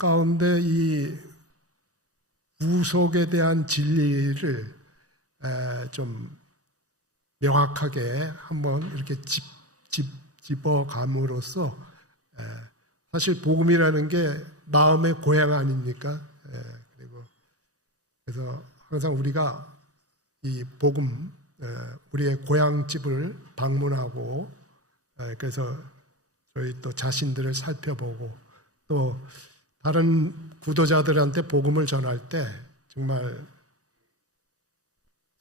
가운데 이 구속에 대한 진리를 좀 명확하게 한번 이렇게 짚어감으로써 사실 복음이라는 게 마음의 고향 아닙니까? 그리고 그래서 항상 우리가 이 복음, 우리의 고향집을 방문하고 그래서 저희 또 자신들을 살펴보고 또 다른 구도자들한테 복음을 전할 때 정말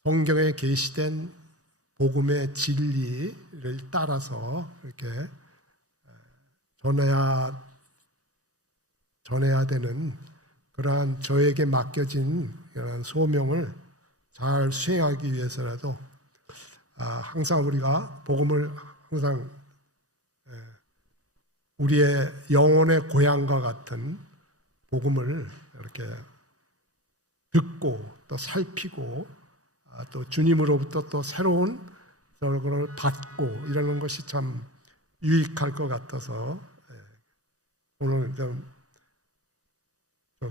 성경에 계시된 복음의 진리를 따라서 이렇게 전해야 되는 그러한 저에게 맡겨진 그런 소명을 잘 수행하기 위해서라도 항상 우리가 복음을 항상 우리의 영혼의 고향과 같은 복음을 이렇게 듣고 또 살피고 또 주님으로부터 또 새로운 그걸 받고 이러는 것이 참 유익할 것 같아서 오늘 좀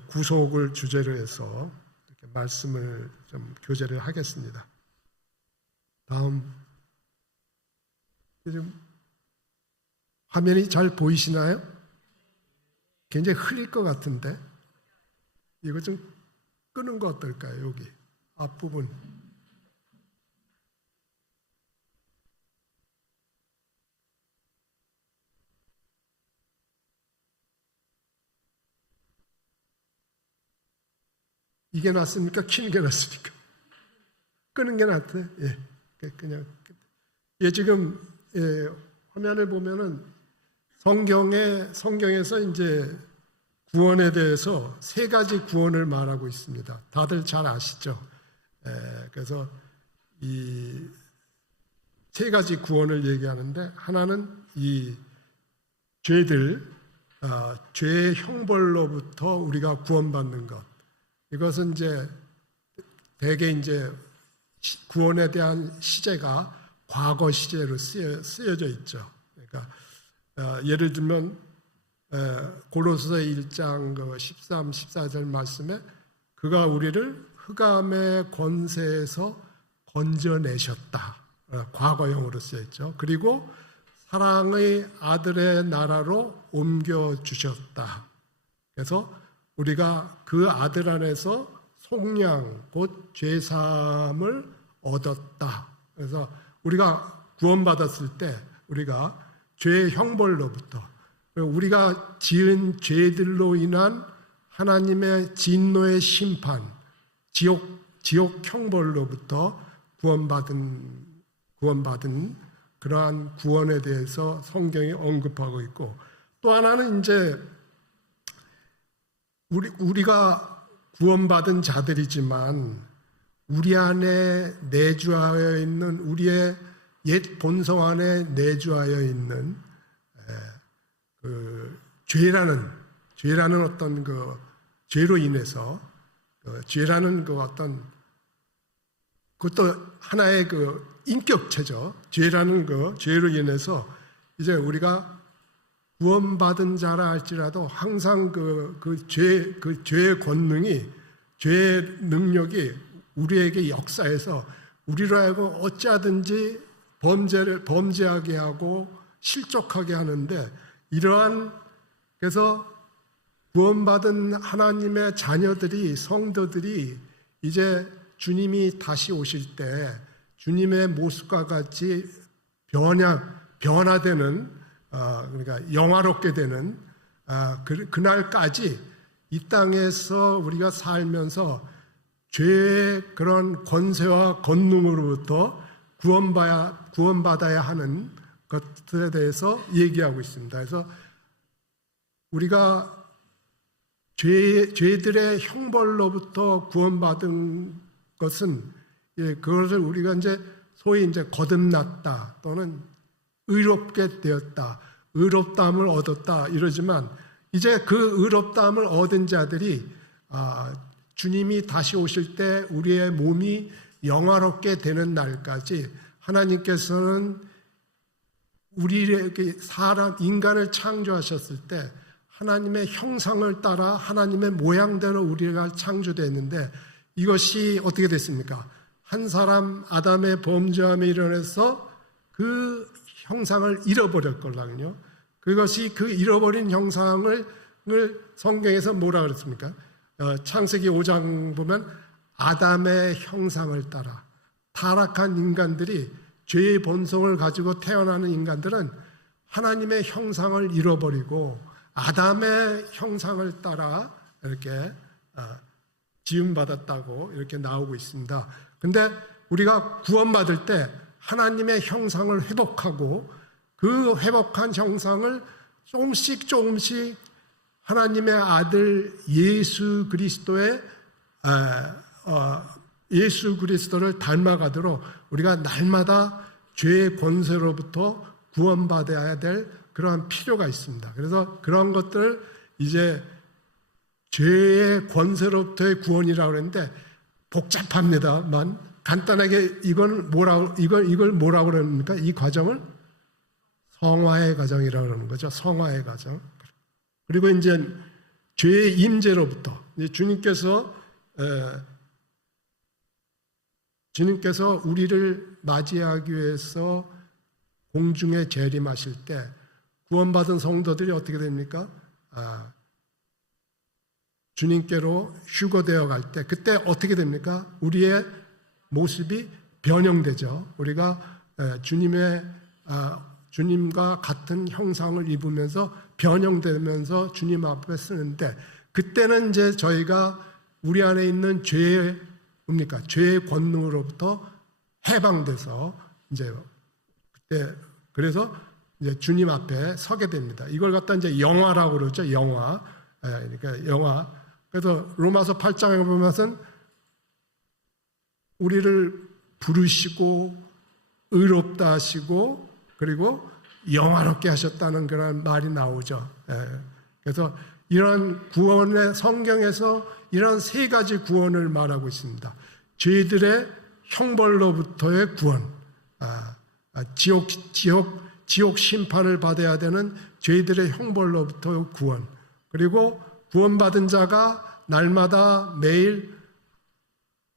구속을 주제로 해서 이렇게 말씀을 좀 교제를 하겠습니다. 다음 지금 화면이 잘 보이시나요? 굉장히 흐릴 것 같은데 이거 좀 끄는 거 어떨까요? 여기 앞부분 이게 낫습니까? 키는 게 낫습니까? 끄는 게 낫대? 예, 그냥 지금 화면을 보면은 성경에서 이제 구원에 대해서 세 가지 구원을 말하고 있습니다. 다들 잘 아시죠? 그래서 이 세 가지 구원을 얘기하는데 하나는 이 죄의 형벌로부터 우리가 구원받는 것. 이것은 이제 대개 이제 구원에 대한 시제가 과거 시제로 쓰여져 있죠. 그러니까 예를 들면 고로새서 1장 13, 14절 말씀에 그가 우리를 흑암의 권세에서 건져내셨다. 과거형으로 쓰여있죠. 그리고 사랑의 아들의 나라로 옮겨주셨다. 그래서 우리가 그 아들 안에서 속량 곧 죄사함을 얻었다. 그래서 우리가 구원받았을 때 우리가 죄의 형벌로부터 우리가 지은 죄들로 인한 하나님의 진노의 심판, 지옥 형벌로부터 구원받은 그러한 구원에 대해서 성경이 언급하고 있고 또 하나는 이제 우리가 구원받은 자들이지만 우리 안에 내주하여 있는 우리의 옛 본성 안에 내주하여 있는 그 죄라는 어떤 그 죄로 인해서 죄라는 그 어떤 그것도 하나의 그 인격체죠. 죄라는 그 죄로 인해서 이제 우리가 구원받은 자라 할지라도 항상 그 죄의 권능이 죄의 능력이 우리에게 역사해서 우리로 하여금 어찌하든지 범죄하게 하고 실족하게 하는데 그래서 구원받은 하나님의 자녀들이 성도들이 이제 주님이 다시 오실 때 주님의 모습과 같이 변화되는 그러니까 영화롭게 되는 그날까지 이 땅에서 우리가 살면서 죄의 그런 권세와 권능으로부터 구원받아야 하는 것들에 대해서 얘기하고 있습니다. 그래서 우리가 죄들의 형벌로부터 구원받은 것은 그것을 우리가 이제 소위 이제 거듭났다 또는 의롭게 되었다, 의롭다함을 얻었다 이러지만 이제 그 의롭다함을 얻은 자들이 주님이 다시 오실 때 우리의 몸이 영화롭게 되는 날까지 하나님께서는 우리에게 인간을 창조하셨을 때 하나님의 형상을 따라 하나님의 모양대로 우리가 창조되었는데 이것이 어떻게 됐습니까? 한 사람 아담의 범죄함에 일어나서 그 형상을 잃어버렸거든요. 그것이 그 잃어버린 형상을 성경에서 뭐라 그랬습니까? 창세기 5장 보면 아담의 형상을 따라 타락한 인간들이 죄의 본성을 가지고 태어나는 인간들은 하나님의 형상을 잃어버리고 아담의 형상을 따라 이렇게 지음받았다고 이렇게 나오고 있습니다. 근데 우리가 구원받을 때 하나님의 형상을 회복하고 그 회복한 형상을 조금씩 하나님의 아들 예수 그리스도의 예수 그리스도를 닮아가도록 우리가 날마다 죄의 권세로부터 구원받아야 될 그러한 필요가 있습니다. 그래서 그런 것들 이제 죄의 권세로부터의 구원이라고 그러는데 복잡합니다만 간단하게 이걸 뭐라고 그럽니까? 이 과정을 성화의 과정이라고 그러는 거죠. 성화의 과정. 그리고 이제 죄의 임재로부터 주님께서 우리를 맞이하기 위해서 공중에 재림하실 때 구원받은 성도들이 어떻게 됩니까? 주님께로 휴거되어 갈 때 그때 어떻게 됩니까? 우리의 모습이 변형되죠. 우리가 주님과 같은 형상을 입으면서 변형되면서 주님 앞에 쓰는데 그때는 이제 저희가 우리 안에 있는 죄의 권능으로부터 해방돼서 이제 그때 그래서 이제 주님 앞에 서게 됩니다. 이걸 갖다 이제 영화라고 그러죠. 영화. 그러니까 영화. 그래서 로마서 8장에 보면은 우리를 부르시고 의롭다 하시고 그리고 영화롭게 하셨다는 그런 말이 나오죠. 그래서 이런 구원의 성경에서 이런 세 가지 구원을 말하고 있습니다. 죄들의 형벌로부터의 구원, 지옥 심판을 받아야 되는 죄들의 형벌로부터의 구원, 그리고 구원받은 자가 날마다 매일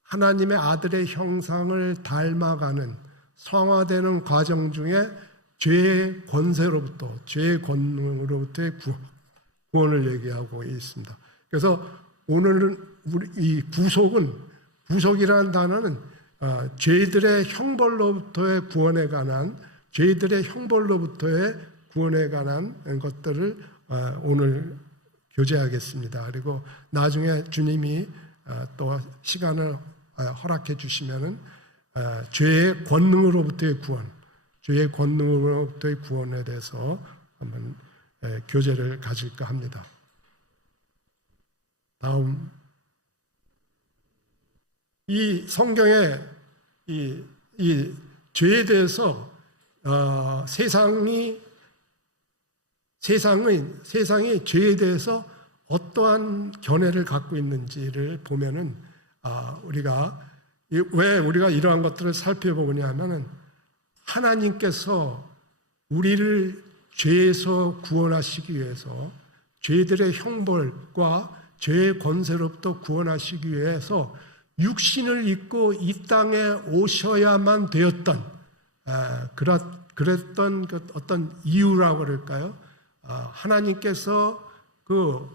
하나님의 아들의 형상을 닮아가는 성화되는 과정 중에 죄의 권세로부터, 죄의 권능으로부터의 구원을 얘기하고 있습니다. 그래서 오늘은 이 구속이라는 단어는 죄들의 형벌로부터의 구원에 관한 것들을 오늘 교제하겠습니다. 그리고 나중에 주님이 또 시간을 허락해 주시면은 죄의 권능으로부터의 구원에 대해서 한번 교제를 가질까 합니다. 다음, 이 성경에 이 죄에 대해서 세상이 죄에 대해서 어떠한 견해를 갖고 있는지를 보면은 왜 우리가 이러한 것들을 살펴보냐 하면은 하나님께서 우리를 죄에서 구원하시기 위해서 죄들의 형벌과 죄의 권세로부터 구원하시기 위해서 육신을 입고 이 땅에 오셔야만 되었던 그랬던 그 어떤 이유라고 그럴까요? 하나님께서 그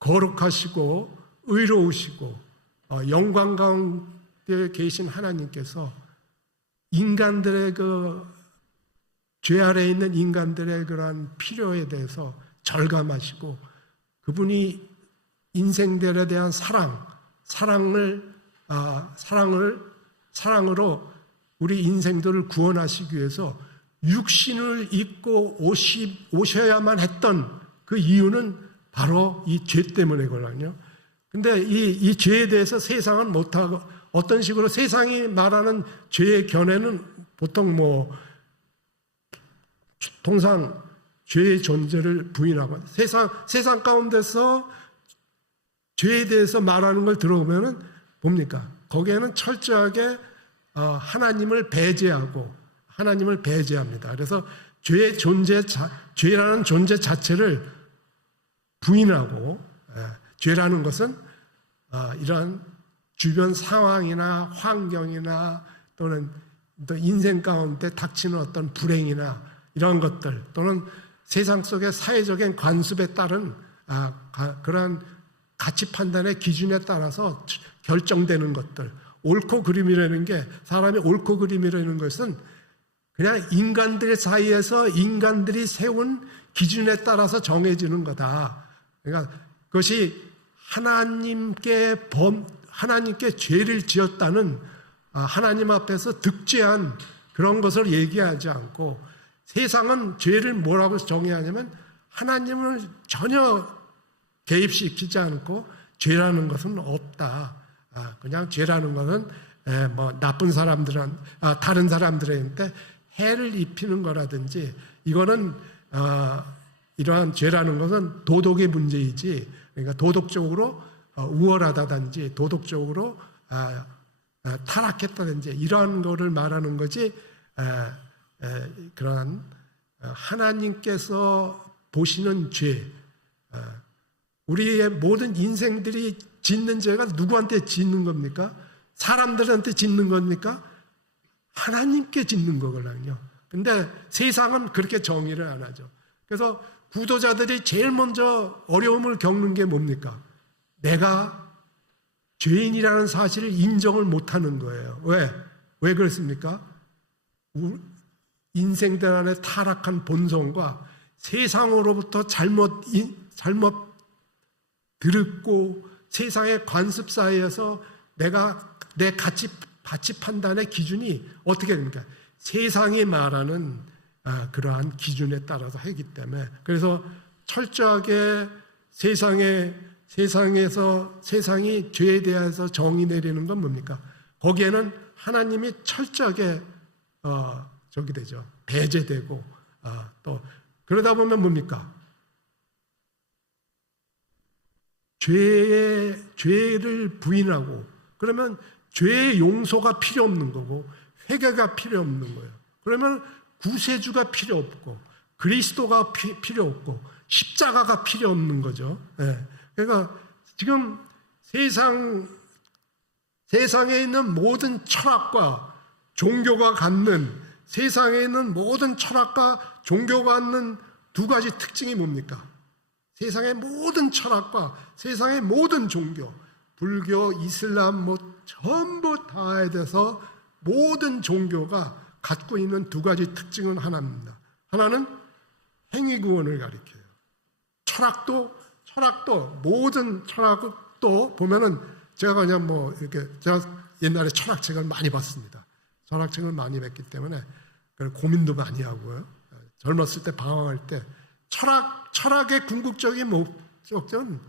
거룩하시고 의로우시고 영광 가운데 계신 하나님께서 인간들의 죄 아래에 있는 인간들의 그러한 필요에 대해서 절감하시고 그분이 인생들에 대한 사랑으로 우리 인생들을 구원하시기 위해서 육신을 입고 오셔야만 했던 그 이유는 바로 이 죄 때문이거든요. 근데 이 죄에 대해서 세상은 못하고 어떤 식으로 세상이 말하는 죄의 견해는 보통 통상 죄의 존재를 부인하고 세상 가운데서 죄에 대해서 말하는 걸 들어보면은 뭡니까? 거기에는 철저하게 하나님을 배제합니다. 그래서 죄라는 존재 자체를 부인하고, 죄라는 것은 이러한 주변 상황이나 환경이나 또는 또 인생 가운데 닥치는 어떤 불행이나 이런 것들, 또는 세상 속의 사회적인 관습에 따른 그러한 가치 판단의 기준에 따라서 결정되는 것들, 옳고 그름이라는 게, 사람이 옳고 그름이라는 것은 그냥 인간들 사이에서 인간들이 세운 기준에 따라서 정해지는 거다. 그러니까 그것이 하나님께 죄를 지었다는 하나님 앞에서 득죄한 그런 것을 얘기하지 않고, 세상은 죄를 뭐라고 정의하냐면 하나님을 전혀 개입시키지 않고 죄라는 것은 없다. 그냥 죄라는 것은 뭐 나쁜 사람들은 다른 사람들한테 해를 입히는 거라든지, 이거는 이러한 죄라는 것은 도덕의 문제이지, 그러니까 도덕적으로 우월하다든지 도덕적으로 타락했다든지 이러한 거를 말하는 거지, 그러한 하나님께서 보시는 죄, 우리의 모든 인생들이 짓는 죄가 누구한테 짓는 겁니까? 사람들한테 짓는 겁니까? 하나님께 짓는 거거든요. 근데 세상은 그렇게 정의를 안 하죠. 그래서 구도자들이 제일 먼저 어려움을 겪는 게 뭡니까? 내가 죄인이라는 사실을 인정을 못하는 거예요. 왜 그렇습니까? 인생들 안에 타락한 본성과 세상으로부터 잘못 들었고 세상의 관습 사이에서 내 가치 판단의 기준이 어떻게 됩니까? 세상이 말하는 그러한 기준에 따라서 하기 때문에, 그래서 철저하게 세상이 죄에 대해서 정의 내리는 건 뭡니까? 거기에는 하나님이 철저하게 저기 되죠. 배제되고, 또 그러다 보면 뭡니까? 죄를 부인하고, 그러면 죄의 용서가 필요 없는 거고 회개가 필요 없는 거예요. 그러면 구세주가 필요 없고 그리스도가 필요 없고 십자가가 필요 없는 거죠. 그러니까 지금 세상에 있는 모든 철학과 종교가 갖는, 세상에 있는 모든 철학과 종교가 갖는 두 가지 특징이 뭡니까? 세상의 모든 철학과 세상의 모든 종교, 불교, 이슬람 전부 다에 대해서 모든 종교가 갖고 있는 두 가지 특징은 하나입니다. 하나는 행위구원을 가리켜요. 철학도 모든 철학도 보면은, 제가 그냥 제가 옛날에 철학책을 많이 봤습니다. 철학책을 많이 봤기 때문에 고민도 많이 하고요. 젊었을 때 방황할 때 철학의 궁극적인 목적은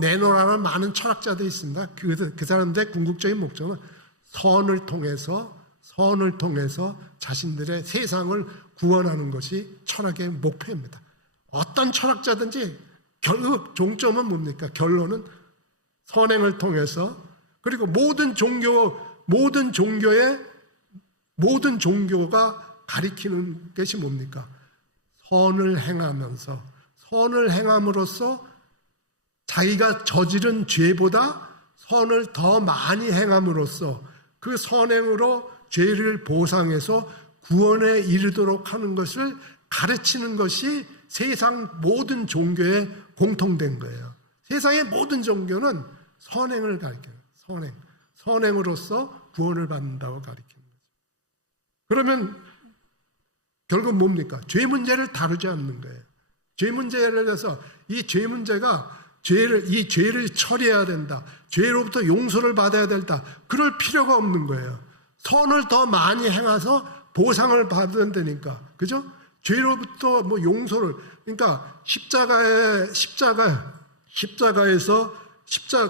내놓으라는 많은 철학자들이 있습니다. 그 사람들의 궁극적인 목적은 선을 통해서 자신들의 세상을 구원하는 것이 철학의 목표입니다. 어떤 철학자든지 결국 종점은 뭡니까? 결론은 선행을 통해서, 그리고 모든 종교가 가리키는 것이 뭡니까? 선을 행함으로써 자기가 저지른 죄보다 선을 더 많이 행함으로써 그 선행으로 죄를 보상해서 구원에 이르도록 하는 것을 가르치는 것이 세상 모든 종교의 공통된 거예요. 세상의 모든 종교는 선행을 가르쳐요. 선행으로써 구원을 받는다고 가르치는 거죠. 그러면 결국 뭡니까? 죄 문제를 다루지 않는 거예요. 죄 문제를 해서 이 죄를 처리해야 된다. 죄로부터 용서를 받아야 된다. 그럴 필요가 없는 거예요. 선을 더 많이 행해서 보상을 받는다니까. 그죠? 죄로부터 용서를, 그러니까 십자가에서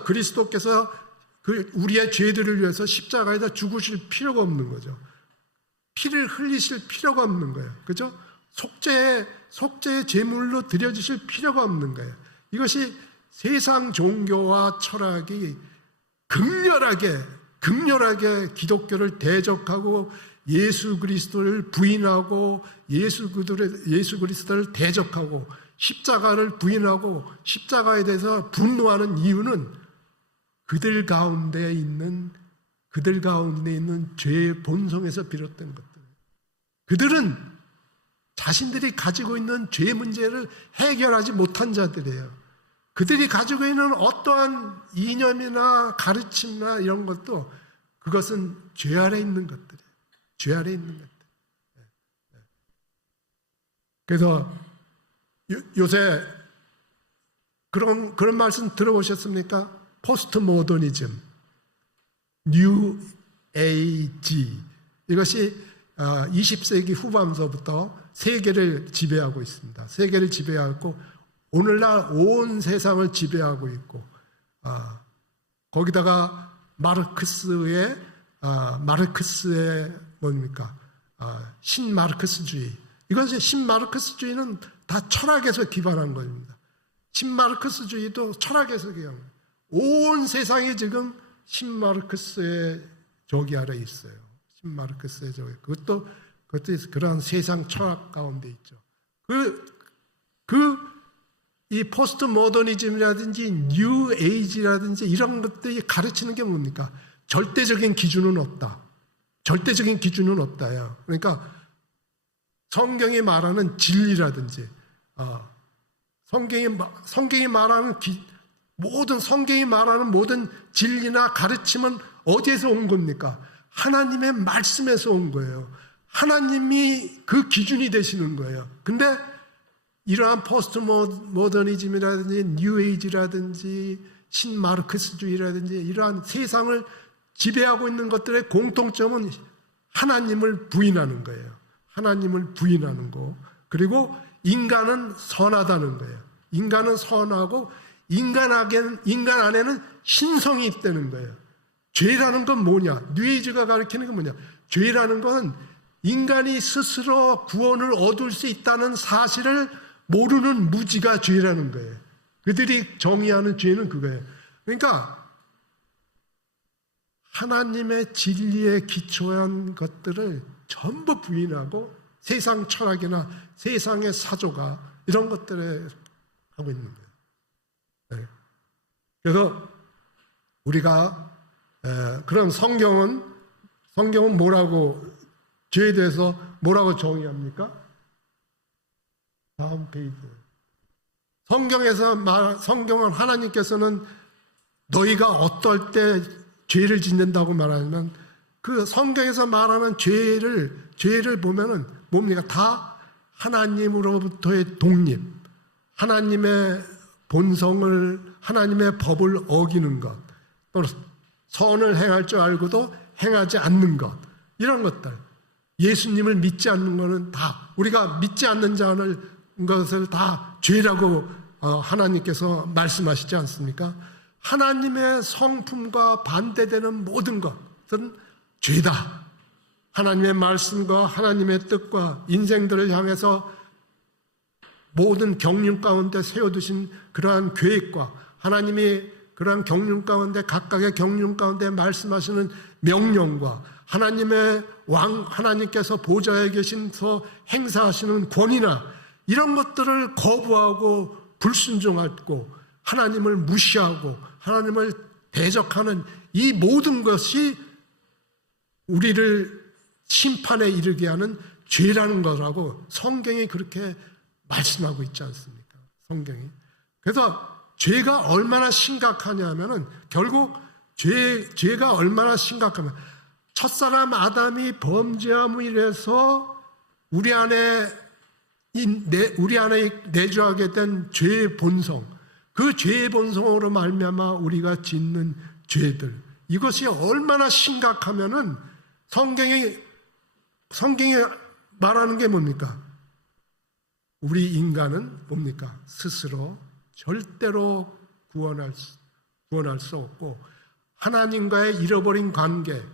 그리스도께서 우리의 죄들을 위해서 십자가에다 죽으실 필요가 없는 거죠. 피를 흘리실 필요가 없는 거예요. 그죠? 속죄의 제물로 드려주실 필요가 없는 거예요. 이것이 세상 종교와 철학이 극렬하게 기독교를 대적하고 예수 그리스도를 부인하고 예수 그리스도를 대적하고 십자가를 부인하고 십자가에 대해서 분노하는 이유는 그들 가운데 있는 죄의 본성에서 비롯된 것들. 그들은 자신들이 가지고 있는 죄 문제를 해결하지 못한 자들이에요. 그들이 가지고 있는 어떠한 이념이나 가르침이나 이런 것도 그것은 죄 아래 있는 것들이에요. 죄 아래 있는 것들. 그래서 요새 그런 말씀 들어보셨습니까? 포스트 모더니즘, 뉴 에이지, 이것이 20세기 후반서부터 세계를 지배하고 있습니다. 세계를 지배하고 오늘날 온 세상을 지배하고 있고, 거기다가 마르크스의 뭡니까? 신마르크스주의. 이것이 신마르크스주의는 다 철학에서 기반한 겁니다. 신마르크스주의도 철학에서 기반한 거예요. 온 세상이 지금 신마르크스의 조기 아래 있어요. 신마르크스의 조기. 그것도 그러한 세상 철학 가운데 있죠. 이 포스트 모더니즘이라든지 뉴 에이지라든지 이런 것들이 가르치는 게 뭡니까? 절대적인 기준은 없다. 절대적인 기준은 없다요. 그러니까 성경이 말하는 진리라든지 성경이 말하는 성경이 말하는 모든 진리나 가르침은 어디에서 온 겁니까? 하나님의 말씀에서 온 거예요. 하나님이 그 기준이 되시는 거예요. 근데 이러한 포스트 모더니즘이라든지 뉴에이지라든지 신마르크스주의라든지 이러한 세상을 지배하고 있는 것들의 공통점은 하나님을 부인하는 거예요. 하나님을 부인하는 거. 그리고 인간은 선하다는 거예요. 인간은 선하고 인간 안에는 신성이 있다는 거예요. 죄라는 건 뭐냐? 뉴에이지가 가르치는 건 뭐냐? 죄라는 건 인간이 스스로 구원을 얻을 수 있다는 사실을 모르는 무지가 죄라는 거예요. 그들이 정의하는 죄는 그거예요. 그러니까 하나님의 진리에 기초한 것들을 전부 부인하고 세상 철학이나 세상의 사조가 이런 것들을 하고 있는 거예요. 네. 그래서 우리가 그런 성경은 뭐라고 죄에 대해서 뭐라고 정의합니까? 다음 페이지. 성경은 하나님께서는 너희가 어떨 때 죄를 짓는다고 말하면 그 성경에서 말하는 죄를 보면은 뭡니까? 다 하나님으로부터의 독립, 하나님의 본성을, 하나님의 법을 어기는 것, 또 선을 행할 줄 알고도 행하지 않는 것, 이런 것들. 예수님을 믿지 않는 것은 다, 우리가 믿지 않는 것을 다 죄라고 하나님께서 말씀하시지 않습니까? 하나님의 성품과 반대되는 모든 것은 죄다. 하나님의 말씀과 하나님의 뜻과 인생들을 향해서 모든 경륜 가운데 세워두신 그러한 계획과 하나님이 그러한 경륜 가운데 각각의 경륜 가운데 말씀하시는 명령과 하나님께서 보좌에 계신서 행사하시는 권위나 이런 것들을 거부하고 불순종하고 하나님을 무시하고 하나님을 대적하는 이 모든 것이 우리를 심판에 이르게 하는 죄라는 거라고 성경이 그렇게 말씀하고 있지 않습니까? 성경이. 그래서 죄가 얼마나 심각하냐면은 결국 죄가 얼마나 심각하면 첫사람 아담이 범죄함으로 인해서 우리 안에 내주하게 된 죄의 본성, 그 죄의 본성으로 말미암아 우리가 짓는 죄들, 이것이 얼마나 심각하면은 성경이 말하는 게 뭡니까? 우리 인간은 뭡니까? 스스로 절대로 구원할 수 없고 하나님과의 잃어버린 관계를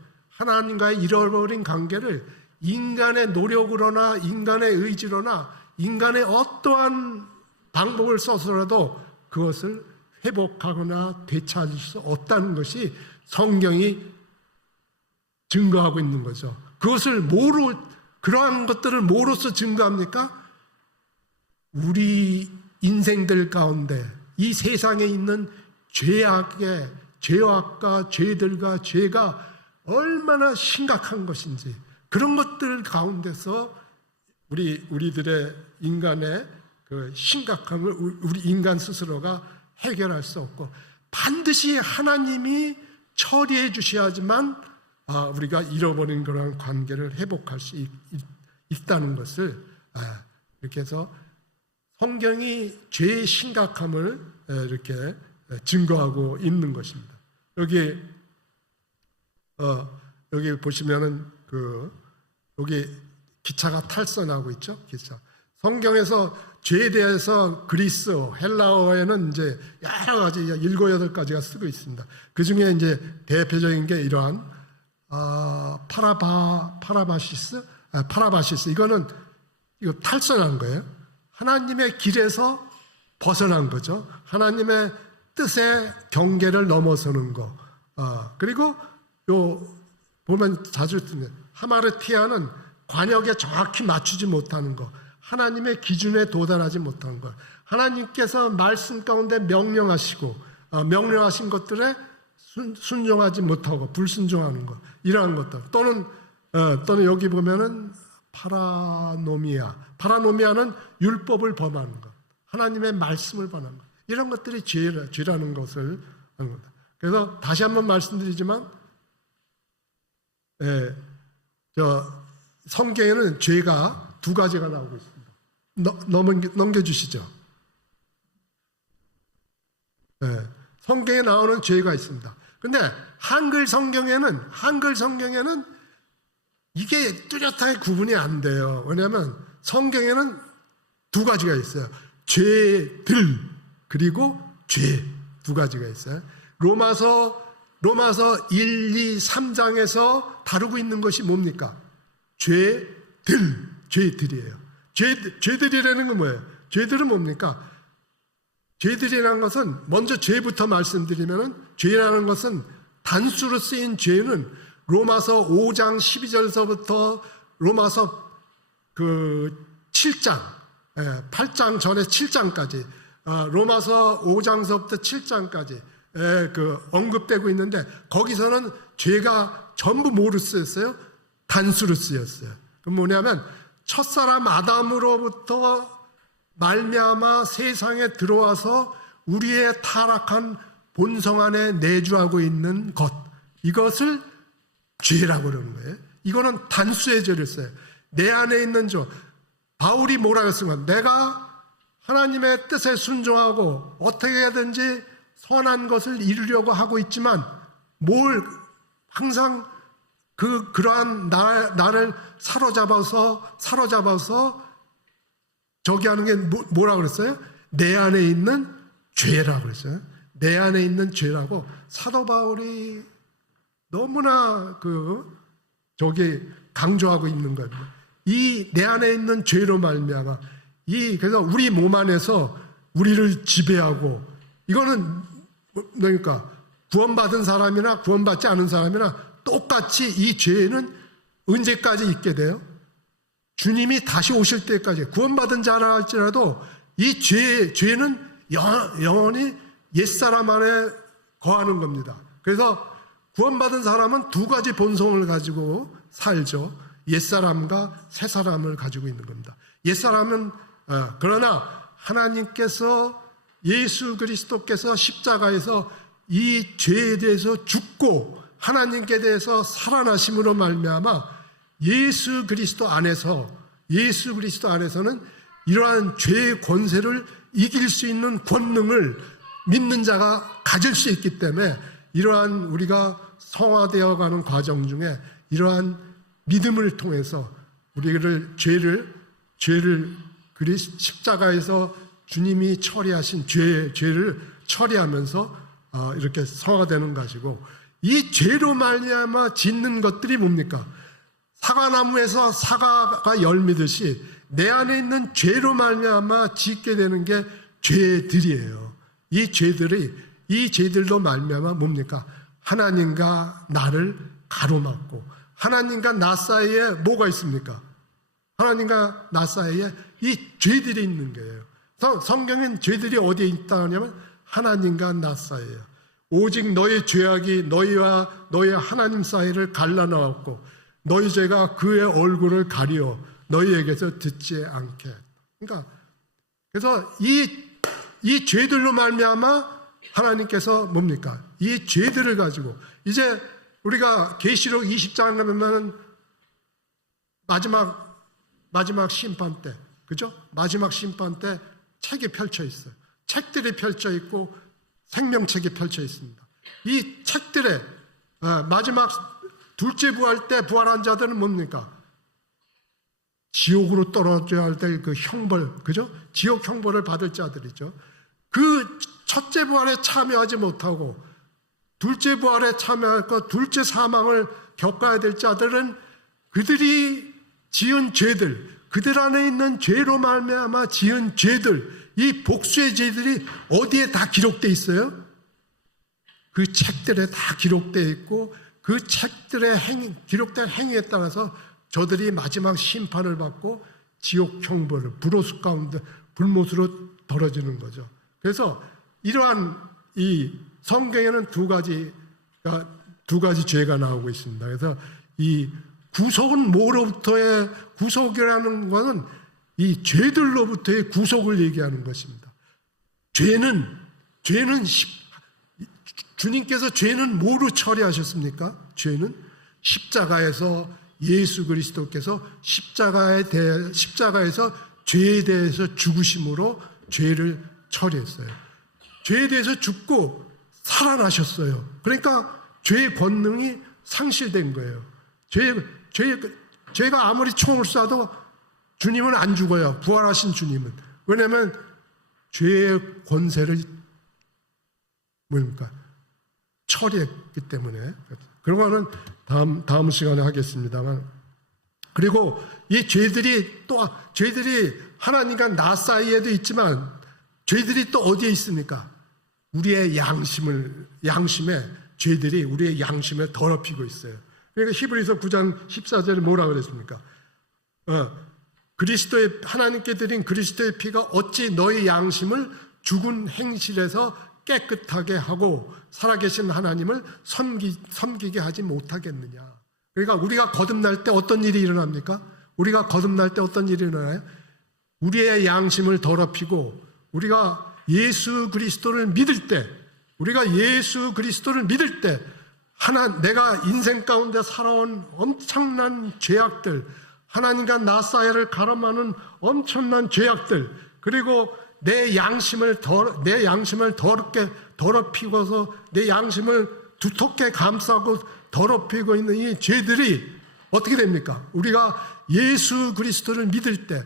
인간의 노력으로나 인간의 의지로나 인간의 어떠한 방법을 써서라도 그것을 회복하거나 되찾을 수 없다는 것이 성경이 증거하고 있는 거죠. 그러한 것들을 뭐로서 증거합니까? 우리 인생들 가운데 이 세상에 있는 죄악과 죄들과 죄가 얼마나 심각한 것인지, 그런 것들 가운데서 우리들의 인간의 그 심각함을 우리 인간 스스로가 해결할 수 없고, 반드시 하나님이 처리해 주셔야지만 우리가 잃어버린 그런 관계를 회복할 수 있다는 것을 이렇게 해서 성경이 죄의 심각함을 이렇게 증거하고 있는 것입니다. 여기 보시면은 여기 기차가 탈선하고 있죠. 기차. 성경에서 죄에 대해서 그리스, 헬라어에는 이제 여러 가지 7, 8가지가 쓰고 있습니다. 그 중에 이제 대표적인 게 이러한 파라바시스, 이거 탈선한 거예요. 하나님의 길에서 벗어난 거죠. 하나님의 뜻의 경계를 넘어서는 거. 그리고 보면 자주 듣는 하마르티아는 관역에 정확히 맞추지 못하는 거, 하나님의 기준에 도달하지 못하는 것, 하나님께서 말씀 가운데 명령하신 것들에 순종하지 못하고 불순종하는 것, 이러한 것들. 또는 여기 보면은 파라노미아는 율법을 범하는 것, 하나님의 말씀을 범하는 것, 이런 것들이 죄라는 것을 하는 겁니다. 그래서 다시 한번 말씀드리지만, 성경에는 죄가 2가지가 나오고 있습니다. 넘겨주시죠. 성경에 나오는 죄가 있습니다. 근데 한글 성경에는 이게 뚜렷하게 구분이 안 돼요. 왜냐하면 성경에는 2가지가 있어요. 죄들, 그리고 죄, 2가지가 있어요. 로마서 1, 2, 3장에서 다루고 있는 것이 뭡니까? 죄들이에요. 죄들이라는 건 뭐예요? 죄들은 뭡니까? 죄들이라는 것은, 먼저 죄부터 말씀드리면은, 죄라는 것은 단수로 쓰인 죄는 로마서 5장 12절서부터 로마서 7장, 8장 전에 7장까지, 로마서 5장서부터 7장까지 언급되고 있는데, 거기서는 죄가 전부 뭐로 쓰였어요? 단수로 쓰였어요. 그럼 뭐냐면, 첫사람 아담으로부터 말미암아 세상에 들어와서 우리의 타락한 본성 안에 내주하고 있는 것, 이것을 죄라고 그러는 거예요. 이거는 단수의 죄를 써요. 내 안에 있는 죄. 바울이 뭐라고 했습니까? 내가 하나님의 뜻에 순종하고 어떻게든지 선한 것을 이루려고 하고 있지만, 항상 그러한 나를 사로잡아서 저기 하는 게 뭐라고 그랬어요? 내 안에 있는 죄라고 그랬어요. 내 안에 있는 죄라고 사도 바울이 너무나 강조하고 있는 거예요. 이 내 안에 있는 죄로 말미암아, 그래서 우리 몸 안에서 우리를 지배하고, 이거는 그러니까 구원받은 사람이나 구원받지 않은 사람이나 똑같이 이 죄는 언제까지 있게 돼요? 주님이 다시 오실 때까지. 구원받은 자라 할지라도 이 죄는 영원히 옛사람 안에 거하는 겁니다. 그래서 구원받은 사람은 2가지 본성을 가지고 살죠. 옛사람과 새사람을 가지고 있는 겁니다. 옛사람은 그러나 하나님께서, 예수 그리스도께서 십자가에서 이 죄에 대해서 죽고 하나님께 대해서 살아나심으로 말미암아 예수 그리스도 안에서는 이러한 죄의 권세를 이길 수 있는 권능을 믿는 자가 가질 수 있기 때문에, 이러한 우리가 성화되어 가는 과정 중에 이러한 믿음을 통해서 우리를 죄를 십자가에서 주님이 처리하신 죄를 처리하면서 이렇게 성화되는 것이고, 이 죄로 말미암아 짓는 것들이 뭡니까? 사과나무에서 사과가 열매듯이 내 안에 있는 죄로 말미암아 짓게 되는 게 죄들이에요. 이 죄들도 말미암아 뭡니까? 하나님과 나를 가로막고, 하나님과 나 사이에 뭐가 있습니까? 하나님과 나 사이에 이 죄들이 있는 거예요. 성경엔 죄들이 어디에 있다 하냐면 하나님과 나 사이에요. 오직 너의 죄악이 너희와 너의 하나님 사이를 갈라놓았고 너희 죄가 그의 얼굴을 가리어 너희에게서 듣지 않게. 그러니까 그래서 이 죄들로 말미암아 하나님께서 뭡니까? 이 죄들을 가지고 이제 우리가 계시록 20장 가면은 마지막 심판 때, 그죠? 마지막 심판 때 책이 펼쳐 있어요. 책들이 펼쳐 있고 생명책이 펼쳐 있습니다. 이 책들에 마지막 둘째 부활 때 부활한 자들은 뭡니까? 지옥으로 떨어져야 할 그 형벌, 그죠? 지옥 형벌을 받을 자들이죠. 그 첫째 부활에 참여하지 못하고 둘째 부활에 참여하고 둘째 사망을 겪어야 될 자들은 그들이 지은 죄들, 그들 안에 있는 죄로 말미암아 지은 죄들, 이 복수의 죄들이 어디에 다 기록되어 있어요? 그 책들에 다 기록되어 있고 그 책들에 기록된 행위에 따라서 저들이 마지막 심판을 받고 지옥 형벌을 불호수 가운데 불못으로 떨어지는 거죠. 그래서 이러한 이 성경에는 두 가지 죄가 나오고 있습니다. 그래서 이 구속은 뭐로부터의 구속이라는 것은 이 죄들로부터의 구속을 얘기하는 것입니다. 죄는 주님께서 죄는 뭐로 처리하셨습니까? 죄는 십자가에서 예수 그리스도께서 십자가에서 죄에 대해서 죽으심으로 죄를 처리했어요. 죄에 대해서 죽고 살아나셨어요. 그러니까 죄의 권능이 상실된 거예요. 죄가 아무리 총을 쏴도 주님은 안 죽어요. 부활하신 주님은. 왜냐하면 죄의 권세를 뭡니까? 처리했기 때문에. 그런 거는 다음 시간에 하겠습니다만. 그리고 이 죄들이 하나님과 나 사이에도 있지만 죄들이 또 어디에 있습니까? 우리의 양심에 죄들이 우리의 양심을 더럽히고 있어요. 그러니까 히브리서 9장 14절에 뭐라고 그랬습니까? 하나님께 드린 그리스도의 피가 어찌 너희 양심을 죽은 행실에서 깨끗하게 하고 살아계신 하나님을 섬기게 하지 못하겠느냐. 그러니까 우리가 거듭날 때 어떤 일이 일어납니까? 우리가 거듭날 때 어떤 일이 일어나요? 우리의 양심을 더럽히고 우리가 예수 그리스도를 믿을 때 내가 인생 가운데 살아온 엄청난 죄악들, 하나님과 나 사이를 가로막는 엄청난 죄악들, 그리고 내 양심을 더럽히고서 내 양심을 두텁게 감싸고 더럽히고 있는 이 죄들이 어떻게 됩니까? 우리가 예수 그리스도를 믿을 때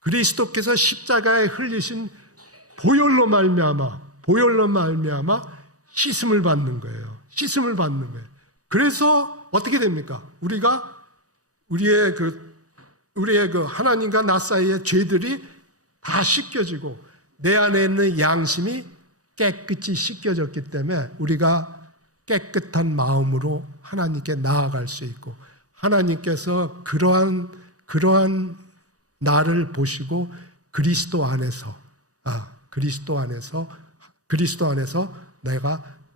그리스도께서 십자가에 흘리신 보혈로 말미암아 씻음을 받는 거예요. 그래서 어떻게 됩니까? 우리의 그 하나님과 나 사이의 죄들이 다 씻겨지고 내 안에 있는 양심이 깨끗이 씻겨졌기 때문에 우리가 깨끗한 마음으로 하나님께 나아갈 수 있고 하나님께서 그러한 나를 보시고 그리스도 안에서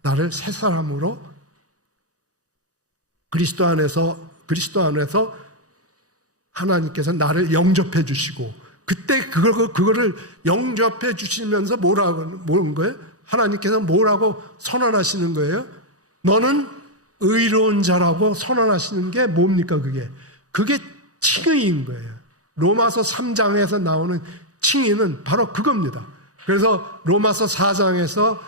나를 새 사람으로 그리스도 안에서 하나님께서 나를 영접해 주시고 그때 그거를 영접해 주시면서 뭐라는 거예요? 하나님께서 뭐라고 선언하시는 거예요? 너는 의로운 자라고 선언하시는 게 뭡니까? 그게 칭의인 거예요. 로마서 3장에서 나오는 칭의는 바로 그겁니다. 그래서 로마서 4장에서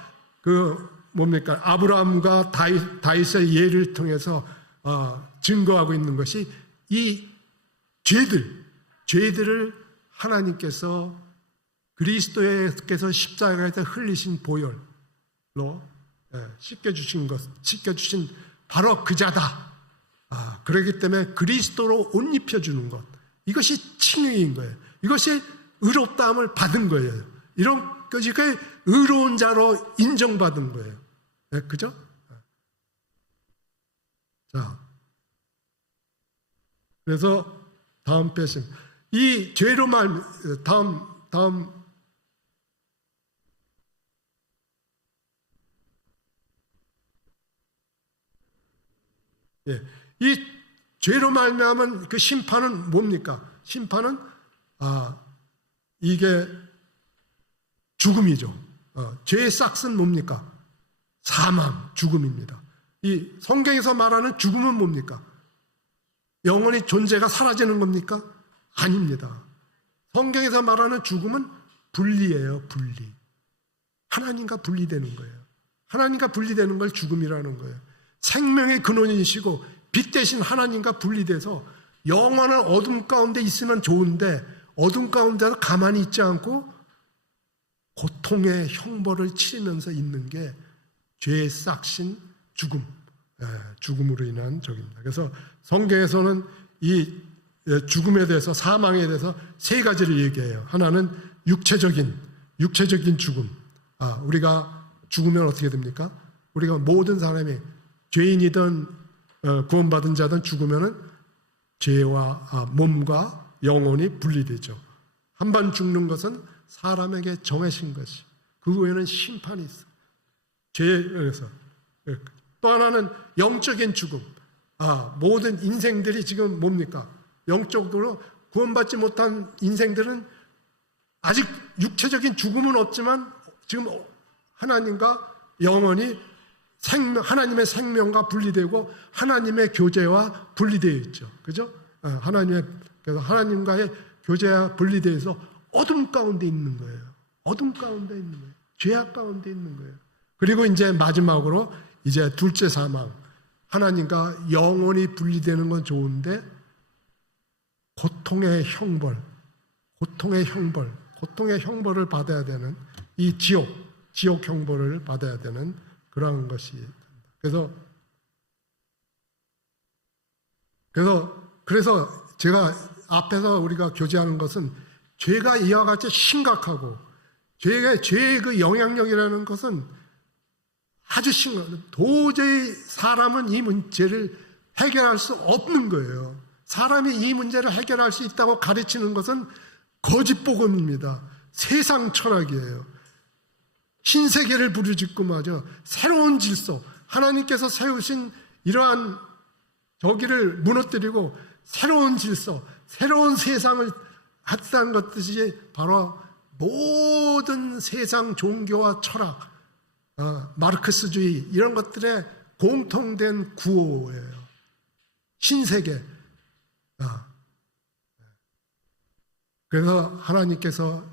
아브라함과 다윗의 예를 통해서 증거하고 있는 것이 이 죄들을 하나님께서 그리스도께서 십자가에서 흘리신 보혈로 씻겨주신 바로 그자다. 그렇기 때문에 그리스도로 옷 입혀주는 것, 이것이 칭의인 거예요. 이것이 의롭다함을 받은 거예요. 이런 것이 의로운 자로 인정받은 거예요. 네, 그죠? 자, 그래서 다음 패신 이 죄로 다음 예. 이 죄로 말미암은 그 심판은 뭡니까? 심판은 이게 죽음이죠. 죄의 싹은 뭡니까? 사망, 죽음입니다. 이 성경에서 말하는 죽음은 뭡니까? 영원히 존재가 사라지는 겁니까? 아닙니다. 성경에서 말하는 죽음은 분리예요. 분리. 하나님과 분리되는 거예요. 하나님과 분리되는 걸 죽음이라는 거예요. 생명의 근원이시고 빛 대신 하나님과 분리돼서 영원한 어둠 가운데 있으면 좋은데 어둠 가운데서 가만히 있지 않고 고통의 형벌을 치르면서 있는 게 죄의 싹신 죽음, 죽음으로 인한 적입니다. 그래서 성경에서는 이 죽음에 대해서, 사망에 대해서 세 가지를 얘기해요. 하나는 육체적인 죽음. 우리가 죽으면 어떻게 됩니까? 우리가 모든 사람이 죄인이든 구원받은 자든 죽으면은 죄와 몸과 영혼이 분리되죠. 한 번 죽는 것은 사람에게 정해진 것이, 그 후에는 심판이 있어요. 죄에서. 또 하나는 영적인 죽음. 모든 인생들이 지금 뭡니까? 영적으로 구원받지 못한 인생들은 아직 육체적인 죽음은 없지만 지금 하나님과 영원히 하나님의 생명과 분리되고 하나님의 교제와 분리되어 있죠. 그죠? 그래서 하나님과의 교제와 분리되어서 어둠 가운데 있는 거예요. 어둠 가운데 있는 거예요. 죄악 가운데 있는 거예요. 그리고 이제 마지막으로 이제 둘째 사망. 하나님과 영원히 분리되는 건 좋은데 고통의 형벌을 받아야 되는 이 지옥 형벌을 받아야 되는 그런 것이. 그래서 제가 앞에서 우리가 교제하는 것은 죄가 이와 같이 심각하고 죄의 그 영향력이라는 것은 아주 심각해요. 도저히 사람은 이 문제를 해결할 수 없는 거예요. 사람이 이 문제를 해결할 수 있다고 가르치는 것은 거짓 복음입니다. 세상 철학이에요. 신세계를 부르짖고 말이죠. 새로운 질서, 하나님께서 세우신 이러한 저기를 무너뜨리고 새로운 질서, 새로운 세상을 하다는 것들이 바로 모든 세상 종교와 철학, 마르크스주의 이런 것들의 공통된 구호예요. 신세계. 그래서 하나님께서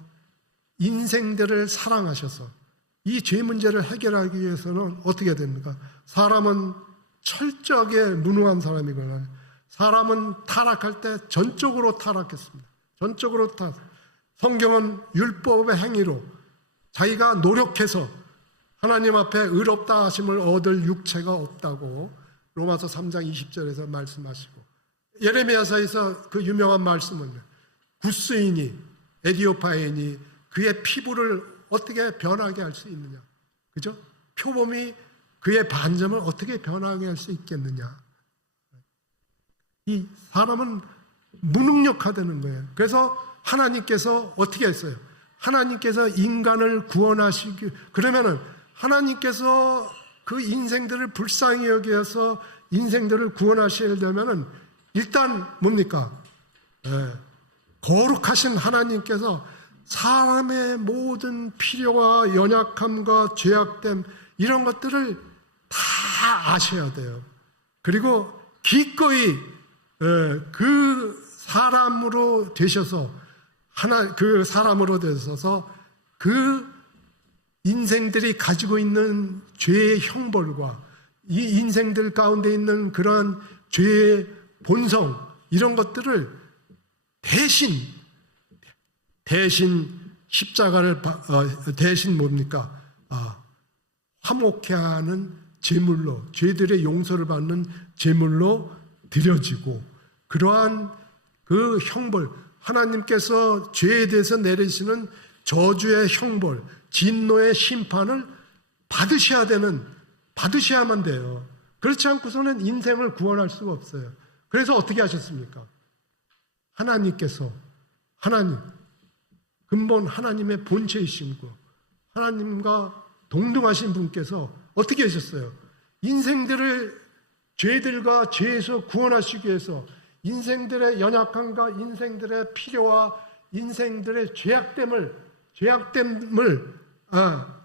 인생들을 사랑하셔서 이 죄 문제를 해결하기 위해서는 어떻게 됩니까? 사람은 철저하게 무능한 사람이거나 사람은 타락할 때 전적으로 타락했습니다. 전적으로 성경은 율법의 행위로 자기가 노력해서 하나님 앞에 의롭다 하심을 얻을 육체가 없다고 로마서 3장 20절에서 말씀하시고, 예레미야서에서 그 유명한 말씀은 구스인이 에디오파인이 그의 피부를 어떻게 변하게 할 수 있느냐, 그죠? 표범이 그의 반점을 어떻게 변하게 할 수 있겠느냐. 이 사람은 무능력하다는 거예요. 그래서 하나님께서 어떻게 했어요? 하나님께서 인간을 구원하시기, 그러면은 하나님께서 그 인생들을 불쌍히 여기어서 인생들을 구원하시려면은 일단 뭡니까? 거룩하신 하나님께서 사람의 모든 필요와 연약함과 죄악됨 이런 것들을 다 아셔야 돼요. 그리고 기꺼이 그 사람으로 되셔서 그 사람으로 되셔서 그 인생들이 가지고 있는 죄의 형벌과 이 인생들 가운데 있는 그러한 죄의 본성 이런 것들을 대신 십자가를 대신 뭡니까? 화목케 하는 제물로, 죄들의 용서를 받는 제물로 드려지고, 그러한 그 형벌, 하나님께서 죄에 대해서 내리시는 저주의 형벌, 진노의 심판을 받으셔야만 돼요. 그렇지 않고서는 인생을 구원할 수가 없어요. 그래서 어떻게 하셨습니까? 근본 하나님의 본체이신 분, 하나님과 동등하신 분께서 어떻게 하셨어요? 인생들을 죄들과 죄에서 구원하시기 위해서 인생들의 연약함과 인생들의 필요와 인생들의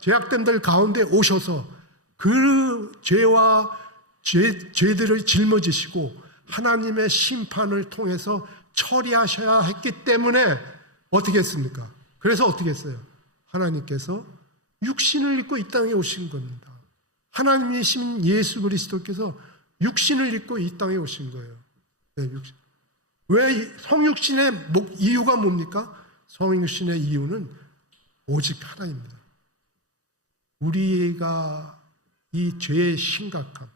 죄악됨들 가운데 오셔서 그 죄와 죄들을 짊어지시고 하나님의 심판을 통해서 처리하셔야 했기 때문에 어떻게 했습니까? 그래서 어떻게 했어요? 하나님께서 육신을 입고 이 땅에 오신 겁니다. 하나님이신 예수 그리스도께서 육신을 입고 이 땅에 오신 거예요. 네, 육신. 왜 성육신의 이유가 뭡니까? 성육신의 이유는 오직 하나입니다. 우리가 이 죄의 심각함,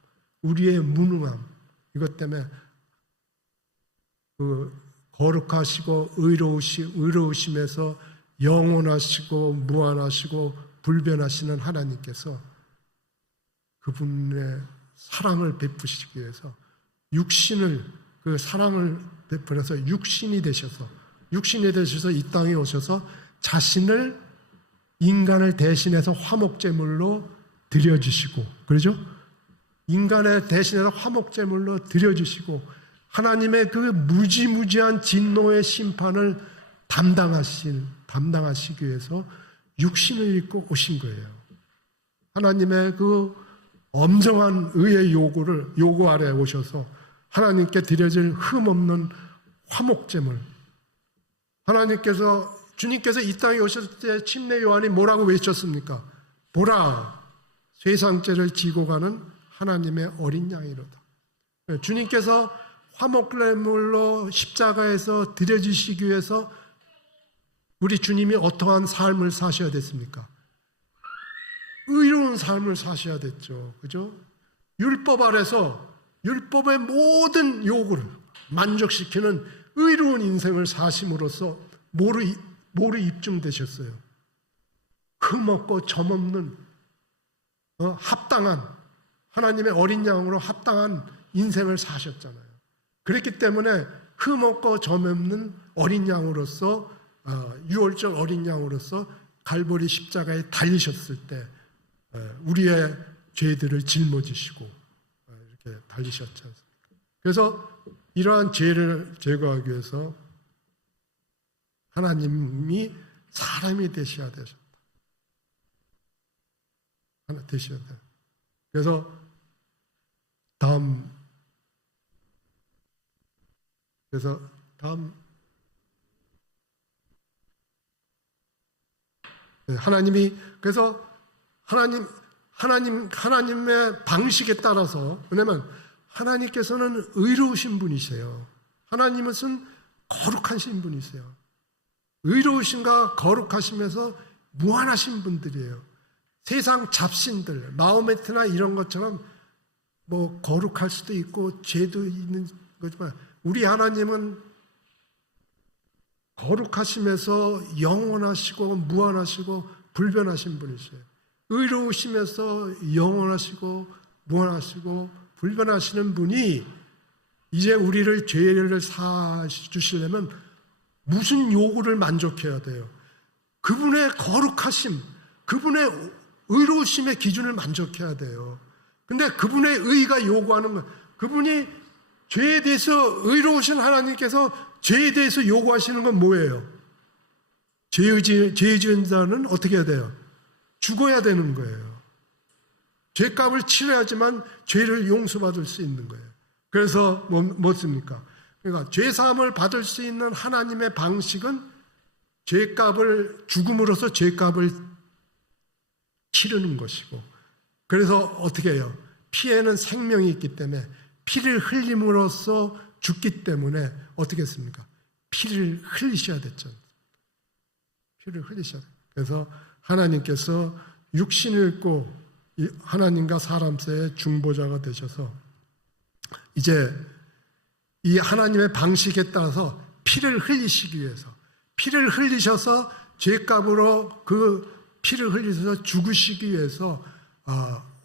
우리의 무능함, 이것 때문에 거룩하시고 의로우심에서 영원하시고 무한하시고 불변하시는 하나님께서 그분의 사랑을 베푸시기 위해서 그 사랑을 베풀어서 육신이 되셔서 이 땅에 오셔서 자신을 인간을 대신해서 화목제물로 드려주시고, 그러죠? 인간을 대신해서 화목제물로 드려주시고 하나님의 그 무지무지한 진노의 심판을 담당하시기 위해서 육신을 입고 오신 거예요. 하나님의 그 엄정한 의의 요구 아래 오셔서 하나님께 드려질 흠없는 화목제물. 주님께서 이 땅에 오셨을 때 침례 요한이 뭐라고 외쳤습니까? 보라, 세상 죄를 지고 가는 하나님의 어린 양이로다. 주님께서 화목제물로 십자가에서 드려지시기 위해서 우리 주님이 어떠한 삶을 사셔야 됐습니까? 의로운 삶을 사셔야 됐죠. 그죠? 율법 아래서 율법의 모든 요구를 만족시키는 의로운 인생을 사심으로써 뭐로 입증되셨어요? 흠없고 점없는 합당한 하나님의 어린 양으로 합당한 인생을 사셨잖아요. 그렇기 때문에 흠없고 점없는 어린 양으로서 유월절 어린 양으로서 갈보리 십자가에 달리셨을 때 우리의 죄들을 짊어지시고 이렇게 달리셨지 않습니까? 그래서 이러한 죄를 제거하기 위해서 하나님이 사람이 되셔야 되셨다. 그래서 다음 하나님의 방식에 따라서, 왜냐하면 하나님께서는 의로우신 분이세요. 하나님은 거룩하신 분이세요. 의로우신가 거룩하시면서 무한하신 분들이에요. 세상 잡신들, 마호메트나 이런 것처럼 뭐 거룩할 수도 있고 죄도 있는 거지만 우리 하나님은 거룩하시면서 영원하시고 무한하시고 불변하신 분이세요. 의로우시면서 영원하시고 무한하시고 불변하시는 분이 이제 우리를 죄를 사주시려면 무슨 요구를 만족해야 돼요? 그분의 거룩하심, 그분의 의로우심의 기준을 만족해야 돼요. 근데 그분의 의가 요구하는 건, 그분이 죄에 대해서 의로우신 하나님께서 죄에 대해서 요구하시는 건 뭐예요? 죄 지은 자는 어떻게 해야 돼요? 죽어야 되는 거예요. 죄값을 치러야지만 죄를 용서받을 수 있는 거예요. 그래서 뭐습니까? 그러니까 죄사함을 받을 수 있는 하나님의 방식은 죽음으로써 죄값을 치르는 것이고, 그래서 어떻게 해요? 피에는 생명이 있기 때문에 피를 흘림으로써 죽기 때문에 어떻게 했습니까? 피를 흘리셔야 됐죠. 피를 흘리셔야 돼요. 그래서 하나님께서 육신을 입고 하나님과 사람 사이의 중보자가 되셔서 이제 이 하나님의 방식에 따라서 피를 흘리시기 위해서, 피를 흘리셔서 죄값으로 그 피를 흘리셔서 죽으시기 위해서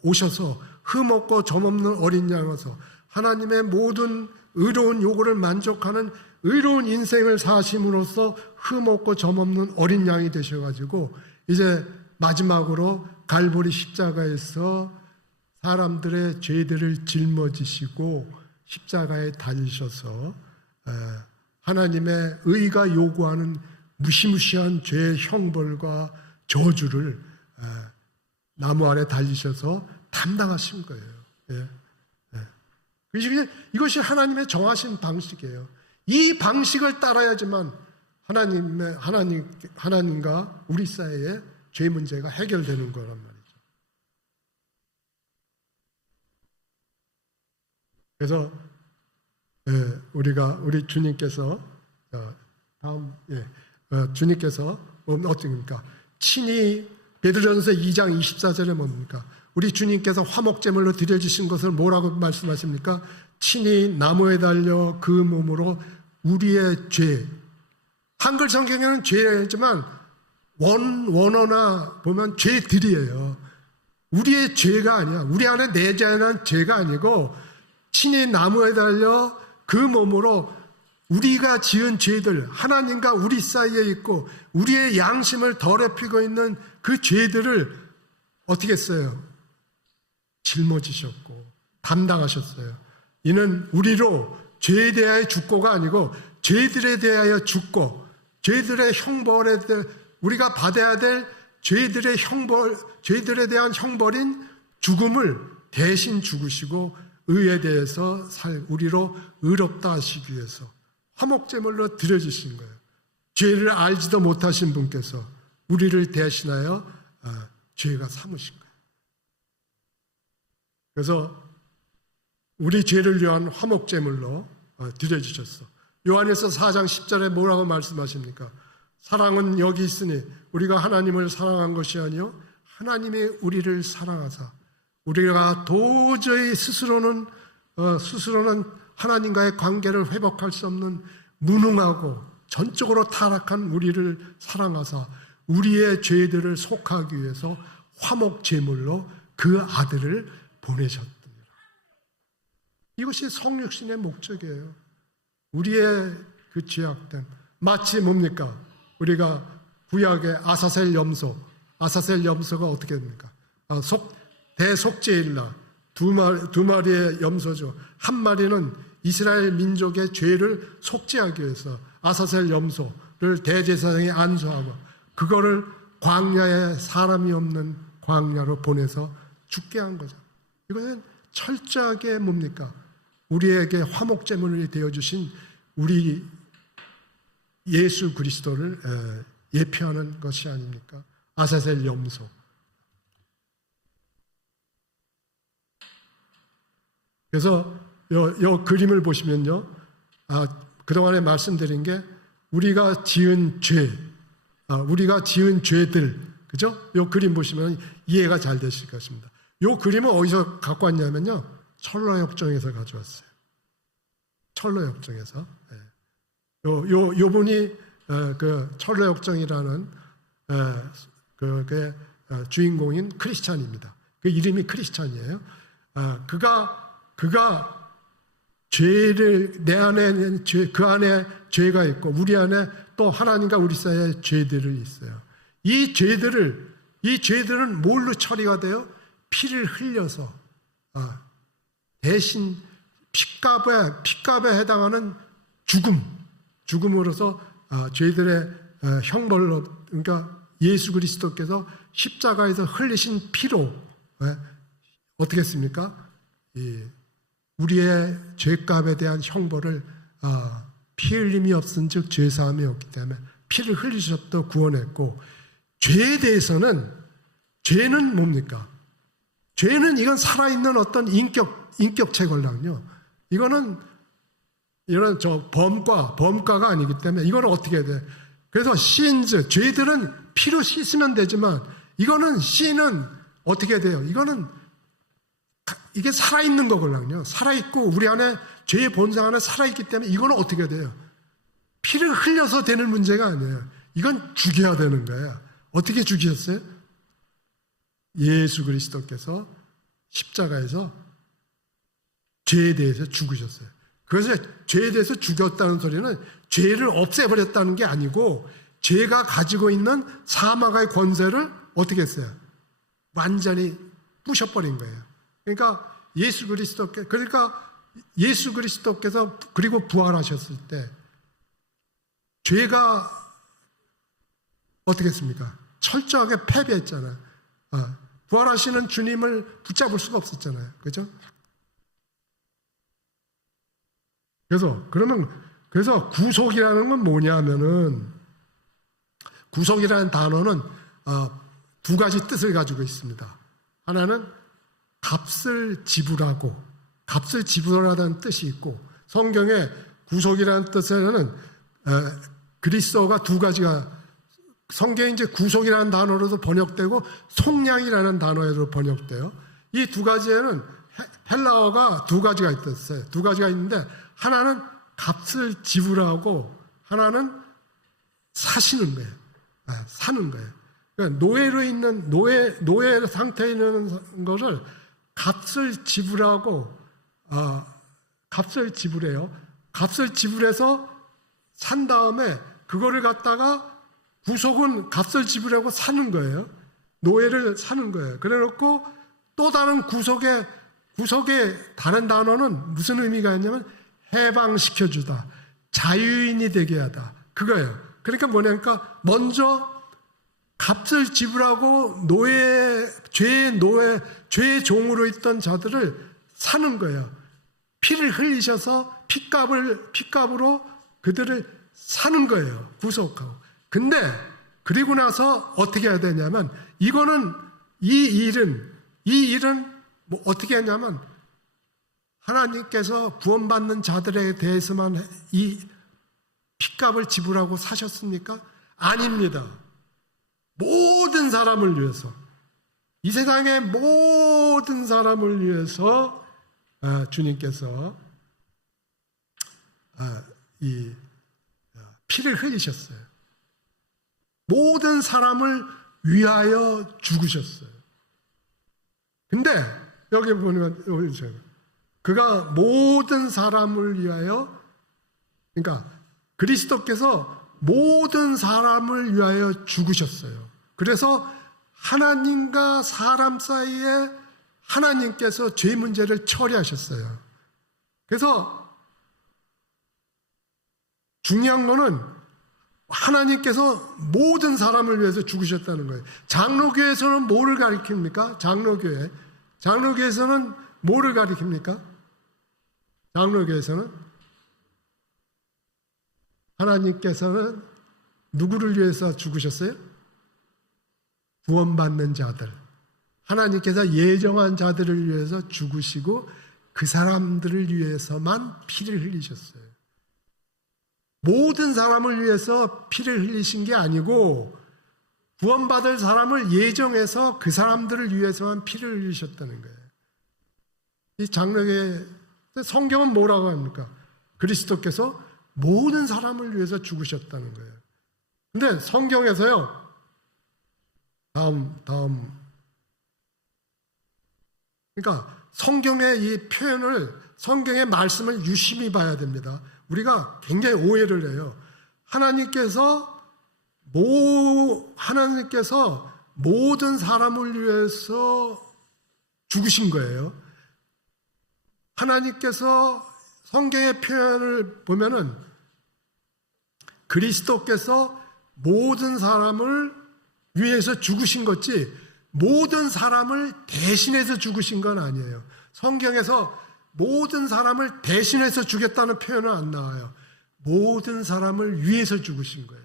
오셔서 흠없고 점없는 어린 양으로서 하나님의 모든 의로운 요구를 만족하는 의로운 인생을 사심으로써 흠없고 점없는 어린 양이 되셔가지고 이제 마지막으로 갈보리 십자가에서 사람들의 죄들을 짊어지시고 십자가에 달리셔서 하나님의 의가 요구하는 무시무시한 죄의 형벌과 저주를 나무 아래 달리셔서 담당하신 거예요. 예. 예. 이것이 하나님의 정하신 방식이에요. 이 방식을 따라야지만 하나님과 우리 사이의 죄 문제가 해결되는 거란 말이죠. 그래서 우리 주님께서 주님께서 어떻습니까? 친히 베드로전서 2장 24절에 뭡니까? 우리 주님께서 화목제물로 드려주신 것을 뭐라고 말씀하십니까? 친히 나무에 달려 그 몸으로 우리의 죄, 한글 성경에는 죄지만 원어나 보면 죄들이에요. 우리의 죄가 아니야. 우리 안에 내재한 죄가 아니고 친히 나무에 달려 그 몸으로 우리가 지은 죄들, 하나님과 우리 사이에 있고 우리의 양심을 더럽히고 있는 그 죄들을 어떻게 했어요? 짊어지셨고 담당하셨어요. 이는 우리로 죄에 대하여 죽고가 아니고 죄들에 대하여 죽고 죄들의 형벌에 대해 우리가 받아야 될 죄들에 대한 형벌인 죽음을 대신 죽으시고 의에 대해서 우리로 의롭다 하시기 위해서 화목제물로 드려주신 거예요. 죄를 알지도 못하신 분께서 우리를 대신하여 죄가 삼으신 거예요. 그래서 우리 죄를 위한 화목제물로 드려주셨어. 요한일서 4장 10절에 뭐라고 말씀하십니까? 사랑은 여기 있으니 우리가 하나님을 사랑한 것이 아니요 하나님이 우리를 사랑하사 우리가 도저히 스스로는 하나님과의 관계를 회복할 수 없는 무능하고 전적으로 타락한 우리를 사랑하사 우리의 죄들을 속하기 위해서 화목제물로 그 아들을 보내셨더라. 이것이 성육신의 목적이에요. 우리의 그 죄악됨, 마치 뭡니까? 우리가 구약의 아사셀 염소가 어떻게 됩니까? 대속죄일날 두 마리의 염소죠. 한 마리는 이스라엘 민족의 죄를 속죄하기 위해서 아사셀 염소를 대제사장이 안수하고 그거를 광야에 사람이 없는 광야로 보내서 죽게 한 거죠. 이것은 철저하게 뭡니까? 우리에게 화목제물이 되어주신 우리 예수 그리스도를 예표하는 것이 아닙니까? 아사셀 염소. 그래서 이 그림을 보시면요, 그동안에 말씀드린 게 우리가 지은 죄들, 그죠? 이 그림 보시면 이해가 잘 되실 것입니다. 이 그림은 어디서 갖고 왔냐면요, 철로역정에서 가져왔어요. 철로역정에서. 요 분이 그 철로역정이라는 그 주인공인 크리스찬입니다. 그 이름이 크리스찬이에요. 그가 죄를 내 안에 그 안에 죄가 있고 우리 안에 또 하나님과 우리 사이에 죄들이 있어요. 이 죄들은 뭘로 처리가 돼요? 피를 흘려서 대신 핏값에 해당하는 죽음으로서 죄들의 형벌로, 그러니까 예수 그리스도께서 십자가에서 흘리신 피로 어떻게 했습니까? 우리의 죄값에 대한 형벌을 피 흘림이 없은즉 죄 사함이 없기 때문에 피를 흘리셨다 구원했고, 죄에 대해서는 죄는 뭡니까? 죄는 이건 살아있는 어떤 인격체걸랑요. 이거는 이런 범과가 아니기 때문에 이거는 어떻게 해야 돼? 그래서 sins, 죄들은 피로 씻으면 되지만 이거는 sin은 어떻게 돼요? 이게 살아있는 거걸랑요. 살아있고 우리 안에 죄의 본성 안에 살아있기 때문에 이거는 어떻게 돼요? 피를 흘려서 되는 문제가 아니에요. 이건 죽여야 되는 거예요. 어떻게 죽이셨어요? 예수 그리스도께서 십자가에서 죄에 대해서 죽으셨어요. 그래서 죄에 대해서 죽였다는 소리는 죄를 없애버렸다는 게 아니고 죄가 가지고 있는 사망의 권세를 어떻게 했어요? 완전히 부셔버린 거예요. 그러니까 예수 그리스도께서 그리고 부활하셨을 때 죄가 어떻게 했습니까? 철저하게 패배했잖아요. 부활하시는 주님을 붙잡을 수가 없었잖아요. 그렇죠? 그래서 구속이라는 건 뭐냐면은, 구속이라는 단어는 두 가지 뜻을 가지고 있습니다. 하나는 값을 지불하다는 뜻이 있고, 성경에 구속이라는 뜻에는 그리스어가 두 가지가, 성경에 이제 구속이라는 단어로도 번역되고 속량이라는 단어로 번역돼요. 이 두 가지에는 헬라어가 두 가지가 있었어요. 두 가지가 있는데, 하나는 값을 지불하고 하나는 사시는 거예요. 사는 거예요. 그러니까 노예로 있는 노예 상태에 있는 것을 값을 지불하고 값을 지불해요. 값을 지불해서 산 다음에 그거를 갖다가 구속은 값을 지불하고 사는 거예요. 노예를 사는 거예요. 그래놓고 또 다른 구속의 다른 단어는 무슨 의미가 있냐면 해방시켜주다, 자유인이 되게 하다, 그거예요. 그러니까 뭐냐니까 먼저 값을 지불하고 죄의 종으로 있던 자들을 사는 거예요. 피를 흘리셔서 피값으로 그들을 사는 거예요. 구속하고. 근데 그리고 나서 어떻게 해야 되냐면, 이 일은 뭐 어떻게 하냐면, 하나님께서 구원받는 자들에 대해서만 이 피값을 지불하고 사셨습니까? 아닙니다. 모든 사람을 위해서, 이 세상의 모든 사람을 위해서 주님께서 이 피를 흘리셨어요. 모든 사람을 위하여 죽으셨어요. 근데 여기 보면 그가 모든 사람을 위하여, 그러니까 그리스도께서 모든 사람을 위하여 죽으셨어요. 그래서 하나님과 사람 사이에 하나님께서 죄 문제를 처리하셨어요. 그래서 중요한 거는 하나님께서 모든 사람을 위해서 죽으셨다는 거예요. 장로교에서는 뭐를 가리킵니까? 장로교에서는 뭐를 가리킵니까? 장로교에서는 하나님께서는 누구를 위해서 죽으셨어요? 구원받는 자들, 하나님께서 예정한 자들을 위해서 죽으시고 그 사람들을 위해서만 피를 흘리셨어요. 모든 사람을 위해서 피를 흘리신 게 아니고 구원받을 사람을 예정해서 그 사람들을 위해서만 피를 흘리셨다는 거예요. 이 장로교의 성경은 뭐라고 합니까? 그리스도께서 모든 사람을 위해서 죽으셨다는 거예요. 근데 성경에서요, 그러니까 성경의 이 표현을, 성경의 말씀을 유심히 봐야 됩니다. 우리가 굉장히 오해를 해요. 하나님께서 모든 사람을 위해서 죽으신 거예요. 하나님께서 성경의 표현을 보면은 그리스도께서 모든 사람을 위해서 죽으신 거지 모든 사람을 대신해서 죽으신 건 아니에요. 성경에서 모든 사람을 대신해서 죽였다는 표현은 안 나와요. 모든 사람을 위해서 죽으신 거예요.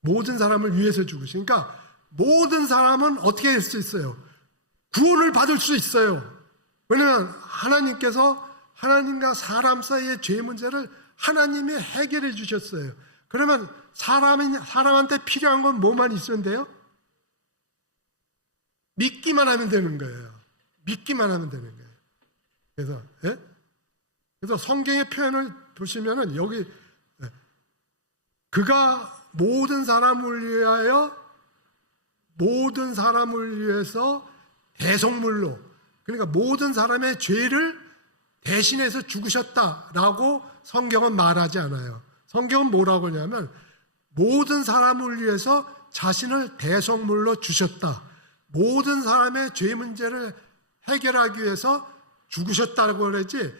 모든 사람을 위해서 죽으신. 그러니까 모든 사람은 어떻게 할 수 있어요? 구원을 받을 수 있어요. 왜냐하면 하나님께서 하나님과 사람 사이의 죄 문제를 하나님이 해결해 주셨어요. 그러면 사람한테 필요한 건 뭐만 있으면 돼요? 믿기만 하면 되는 거예요. 믿기만 하면 되는 거예요. 그래서 성경의 표현을 보시면은 여기 그가 모든 사람을 위해서 대속물로, 그러니까 모든 사람의 죄를 대신해서 죽으셨다라고 성경은 말하지 않아요. 성경은 뭐라고 하냐면 모든 사람을 위해서 자신을 대속물로 주셨다. 모든 사람의 죄 문제를 해결하기 위해서 죽으셨다고 그러지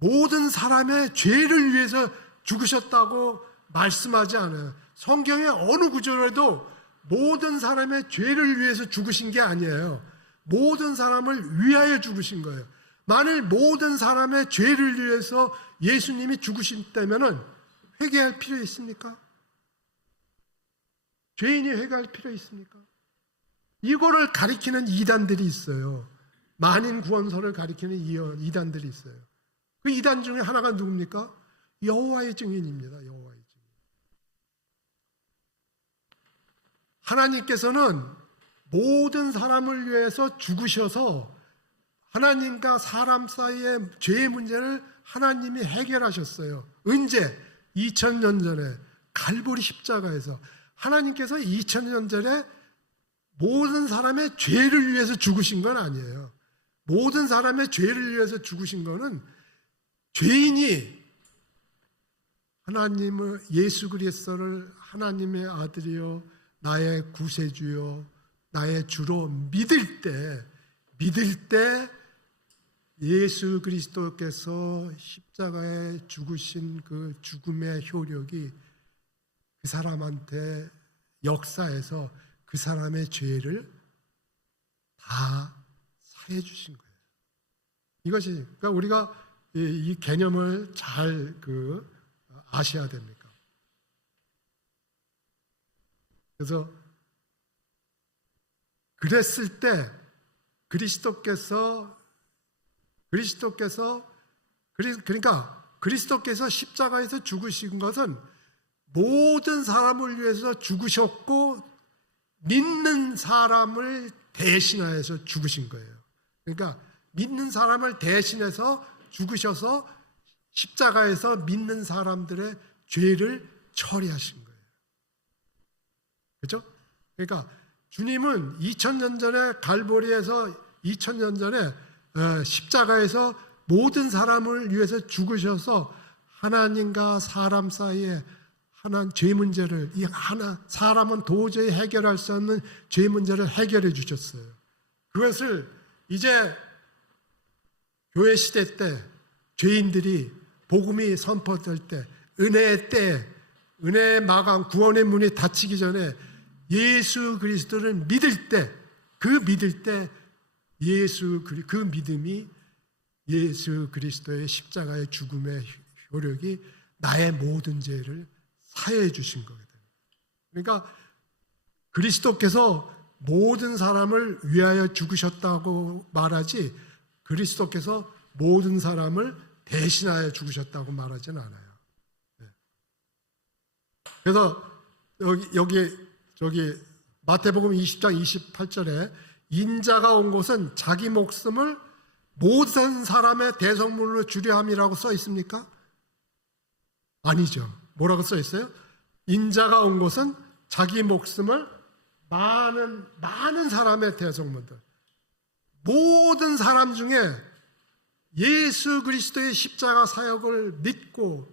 모든 사람의 죄를 위해서 죽으셨다고 말씀하지 않아요. 성경의 어느 구절에도 모든 사람의 죄를 위해서 죽으신 게 아니에요. 모든 사람을 위하여 죽으신 거예요. 만일 모든 사람의 죄를 위해서 예수님이 죽으신다면 회개할 필요 있습니까? 죄인이 회개할 필요 있습니까? 이거를 가리키는 이단들이 있어요. 만인 구원설을 가리키는 이단들이 있어요. 그 이단 중에 하나가 누굽니까? 여호와의 증인입니다. 여호와의 증인. 하나님께서는 모든 사람을 위해서 죽으셔서 하나님과 사람 사이의 죄의 문제를 하나님이 해결하셨어요. 언제? 2000년 전에 갈보리 십자가에서. 하나님께서 2000년 전에 모든 사람의 죄를 위해서 죽으신 건 아니에요. 모든 사람의 죄를 위해서 죽으신 거는 죄인이 하나님의 예수 그리스도를 하나님의 아들이요 나의 구세주요 나의 주로 믿을 때 예수 그리스도께서 십자가에 죽으신 그 죽음의 효력이 그 사람한테 역사해서 그 사람의 죄를 다 사해 주신 거예요. 이것이 그러니까 우리가 이 개념을 잘 아셔야 됩니까? 그래서 그랬을 때 그리스도께서 십자가에서 죽으신 것은 모든 사람을 위해서 죽으셨고 믿는 사람을 대신하여서 죽으신 거예요. 그러니까 믿는 사람을 대신해서 죽으셔서 십자가에서 믿는 사람들의 죄를 처리하신 거예요. 그렇죠? 그러니까 주님은 2000년 전에 갈보리에서 2000년 전에 십자가에서 모든 사람을 위해서 죽으셔서 하나님과 사람 사이에 죄 문제를 사람은 도저히 해결할 수 없는 죄 문제를 해결해 주셨어요. 그것을 이제 교회 시대 때 죄인들이 복음이 선포될 때 은혜의 때 은혜의 마감 구원의 문이 닫히기 전에 예수 그리스도를 믿을 때 그 믿음이 예수 그리스도의 십자가의 죽음의 효력이 나의 모든 죄를 사해 주신 거거든요. 그러니까 그리스도께서 모든 사람을 위하여 죽으셨다고 말하지 그리스도께서 모든 사람을 대신하여 죽으셨다고 말하지는 않아요. 그래서 저기 마태복음 20장 28절에 인자가 온 곳은 자기 목숨을 모든 사람의 대성물로 주려 함이라고 써 있습니까? 아니죠. 뭐라고 써 있어요? 인자가 온 곳은 자기 목숨을 많은 사람의 대성물들, 모든 사람 중에 예수 그리스도의 십자가 사역을 믿고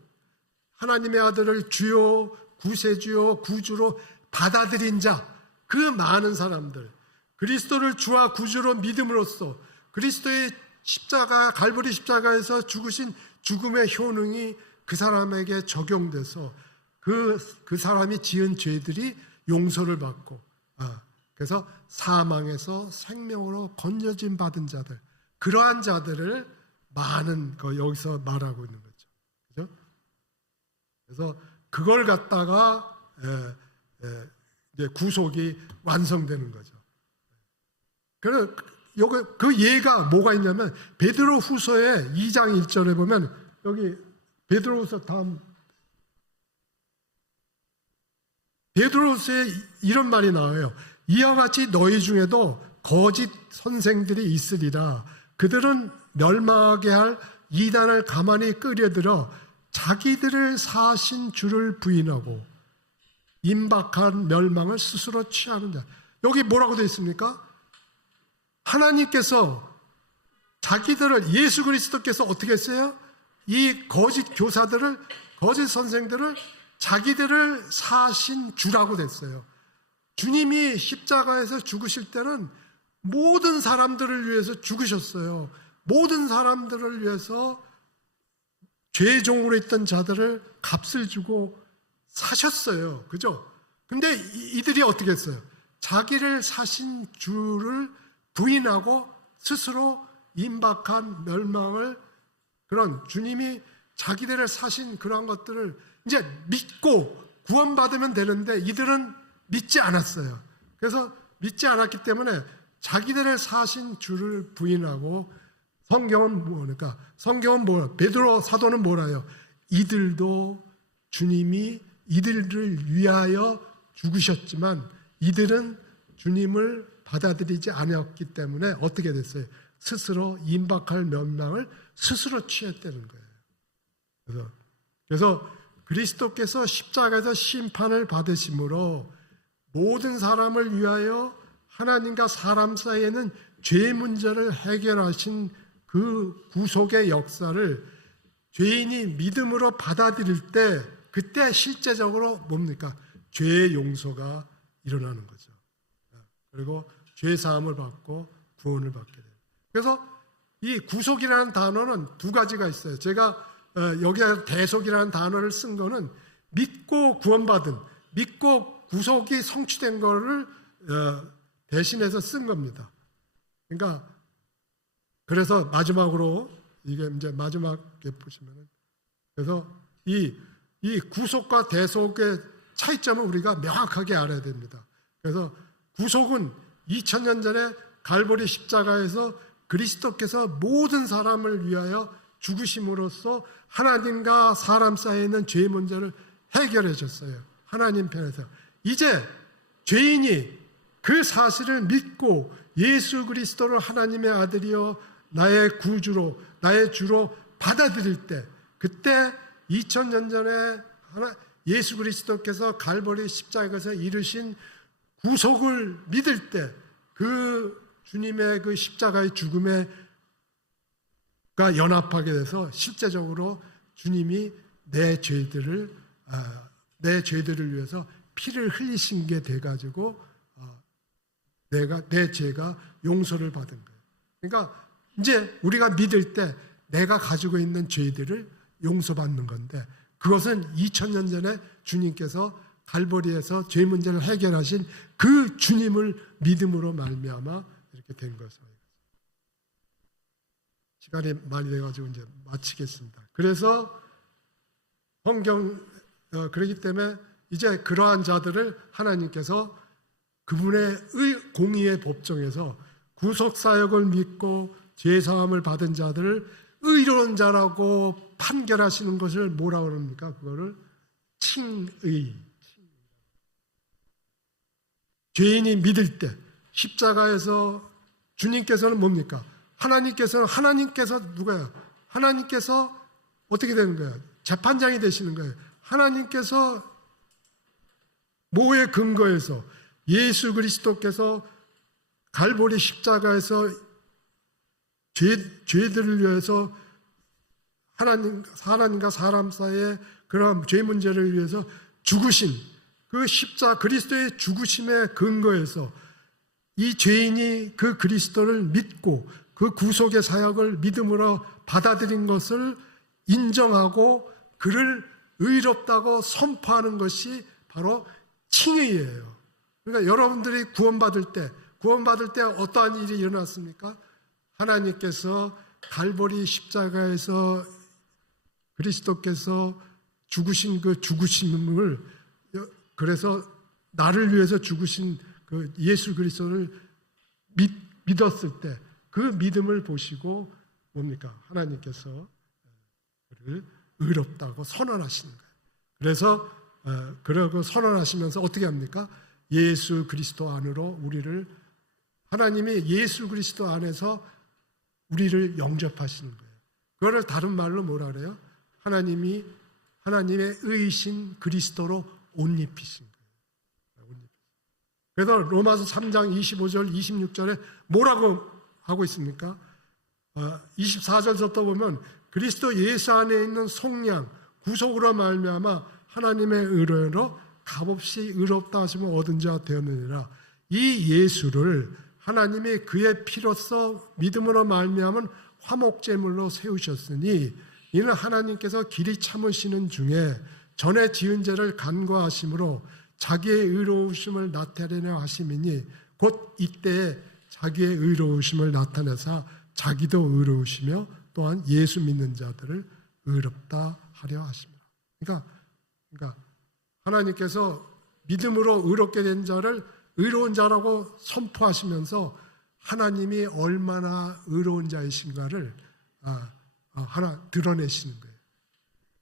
하나님의 아들을 주요 구세주요 구주로 받아들인 자, 그 많은 사람들, 그리스도를 주와 구주로 믿음으로써 그리스도의 십자가 갈보리 십자가에서 죽으신 죽음의 효능이 그 사람에게 적용돼서 그 사람이 지은 죄들이 용서를 받고 그래서 사망에서 생명으로 건져진 받은 자들, 그러한 자들을 많은 여기서 말하고 있는 거죠. 그죠? 그래서 그걸 갖다가 이제 구속이 완성되는 거죠. 그래서 그 예가 뭐가 있냐면 베드로후서의 2장 1절에 보면 여기 베드로후서 다음 베드로후서에 이런 말이 나와요. 이와 같이 너희 중에도 거짓 선생들이 있으리라. 그들은 멸망하게 할 이단을 가만히 끌어들여 자기들을 사신 주를 부인하고 임박한 멸망을 스스로 취하는 자. 여기 뭐라고 되어 있습니까? 하나님께서 자기들을 예수 그리스도께서 어떻게 했어요? 이 거짓 교사들을 거짓 선생들을 자기들을 사신 주라고 됐어요. 주님이 십자가에서 죽으실 때는 모든 사람들을 위해서 죽으셨어요. 모든 사람들을 위해서 죄종으로 있던 자들을 값을 주고 사셨어요. 그죠? 근데 이들이 어떻게 했어요? 자기를 사신 주를 부인하고 스스로 임박한 멸망을, 그런 주님이 자기들을 사신 그러한 것들을 이제 믿고 구원받으면 되는데 이들은 믿지 않았어요. 그래서 믿지 않았기 때문에 자기들을 사신 주를 부인하고, 성경은 뭐니까? 성경은 뭐, 베드로 사도는 뭐라요? 이들도 주님이 이들을 위하여 죽으셨지만 이들은 주님을 받아들이지 않았기 때문에 어떻게 됐어요? 스스로 임박할 멸망을 스스로 취했다는 거예요. 그래서 그리스도께서 십자가에서 심판을 받으심으로 모든 사람을 위하여 하나님과 사람 사이에는 죄 문제를 해결하신 그 구속의 역사를 죄인이 믿음으로 받아들일 때, 그때 실제적으로 뭡니까? 죄의 용서가 일어나는 거죠. 그리고 죄 사함을 받고 구원을 받게 돼요. 그래서 이 구속이라는 단어는 두 가지가 있어요. 제가 여기에 대속이라는 단어를 쓴 거는 믿고 구원받은, 믿고 구속이 성취된 거를 대신해서 쓴 겁니다. 그러니까 그래서 마지막으로, 이게 이제 마지막에 보시면은, 그래서 이 구속과 대속의 차이점을 우리가 명확하게 알아야 됩니다. 그래서 구속은 2000년 전에 갈보리 십자가에서 그리스도께서 모든 사람을 위하여 죽으심으로써 하나님과 사람 사이에 있는 죄의 문제를 해결해 줬어요. 하나님 편에서. 이제 죄인이 그 사실을 믿고 예수 그리스도를 하나님의 아들이요 나의 구주로, 나의 주로 받아들일 때, 그때 2000년 전에 예수 그리스도께서 갈보리 십자가에서 이루신 구속을 믿을 때, 그 주님의 그 십자가의 죽음에 연합하게 돼서 실제적으로 주님이 내 죄들을 위해서 피를 흘리신 게 돼가지고 내 죄가 용서를 받은 거예요. 그러니까 이제 우리가 믿을 때 내가 가지고 있는 죄들을 용서받는 건데, 그것은 2000년 전에 주님께서 갈보리에서 죄 문제를 해결하신 그 주님을 믿음으로 말미암아 이렇게 된 것입니다. 시간이 많이 돼가지고 이제 마치겠습니다. 그래서 그렇기 때문에 이제 그러한 자들을 하나님께서 그분의 공의의 법정에서 구속사역을 믿고 죄사함을 받은 자들을 의로운 자라고 판결하시는 것을 뭐라고 그럽니까? 그거를 칭의. 죄인이 믿을 때 십자가에서 주님께서는 뭡니까? 하나님께서 누가요? 하나님께서 어떻게 되는 거예요? 재판장이 되시는 거예요. 하나님께서 뭐에 근거해서 예수 그리스도께서 갈보리 십자가에서 죄들을 위해서 하나님과 사람 사이에 그런 죄 문제를 위해서 죽으신 그 그리스도의 죽으심에 근거해서 이 죄인이 그 그리스도를 믿고 그 구속의 사역을 믿음으로 받아들인 것을 인정하고 그를 의롭다고 선포하는 것이 바로 칭의예요. 그러니까 여러분들이 구원받을 때 어떠한 일이 일어났습니까? 하나님께서 갈보리 십자가에서 그리스도께서 죽으신 그 죽으심을, 그래서 나를 위해서 죽으신 그 예수 그리스도를 믿었을 때 그 믿음을 보시고 뭡니까? 하나님께서 그를 의롭다고 선언하시는 거예요. 그래서 그러고 선언하시면서 어떻게 합니까? 예수 그리스도 안으로 우리를, 하나님이 예수 그리스도 안에서 우리를 영접하시는 거예요. 그거를 다른 말로 뭐라 그래요? 하나님의 의이신 그리스도로 옷 입히신 거예요. 그래서 로마서 3장 25절 26절에 뭐라고 하고 있습니까? 24절부터 보면 그리스도 예수 안에 있는 속량 구속으로 말미암아 하나님의 의로 값없이 의롭다 하시면 얻은 자 되었느니라. 이 예수를 하나님이 그의 피로써 믿음으로 말미암은 화목제물로 세우셨으니 이는 하나님께서 길이 참으시는 중에 전에 지은 죄를 간과하심으로 자기의 의로우심을 나타내려 하심이니 곧 이때에 자기의 의로우심을 나타내사 자기도 의로우시며 또한 예수 믿는 자들을 의롭다 하려 하십니다. 그러니까 하나님께서 믿음으로 의롭게 된 자를 의로운 자라고 선포하시면서 하나님이 얼마나 의로운 자이신가를 하나 드러내시는 거예요.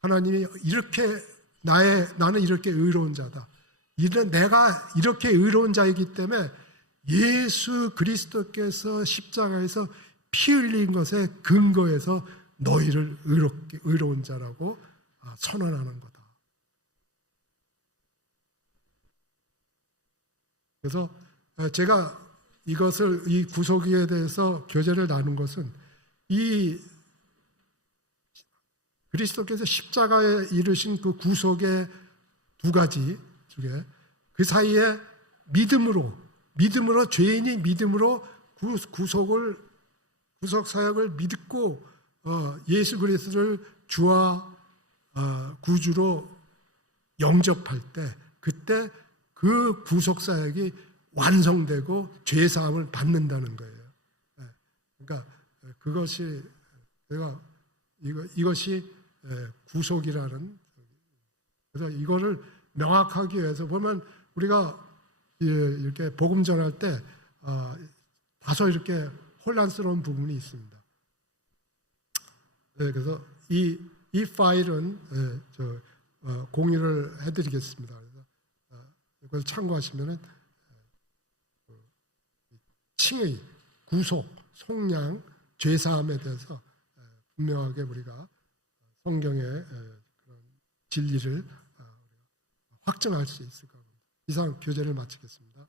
하나님이 이렇게 나는 이렇게 의로운 자다. 내가 이렇게 의로운 자이기 때문에 예수 그리스도께서 십자가에서 피 흘린 것에 근거해서 너희를 의로운 자라고 선언하는 거다. 그래서 제가 이 구속에 대해서 교제를 나눈 것은 이 그리스도께서 십자가에 이르신 그 구속의 두 가지 중에 그 사이에 믿음으로 죄인이 믿음으로 구속 사역을 믿고 예수 그리스도를 주와 구주로 영접할 때 그때 그 구속 사역이 완성되고 죄 사함을 받는다는 거예요. 그러니까 그것이 이것이 구속이라는, 그래서 이거를 명확하기 위해서 보면 우리가 이렇게 복음 전할 때 다소 이렇게 혼란스러운 부분이 있습니다. 그래서 이 파일은 공유를 해드리겠습니다. 그래서 이걸 참고하시면은 칭의, 구속, 속량, 죄사함에 대해서 분명하게 우리가 성경의 그런 진리를 확증할 수 있을 겁니다. 이상 교제를 마치겠습니다.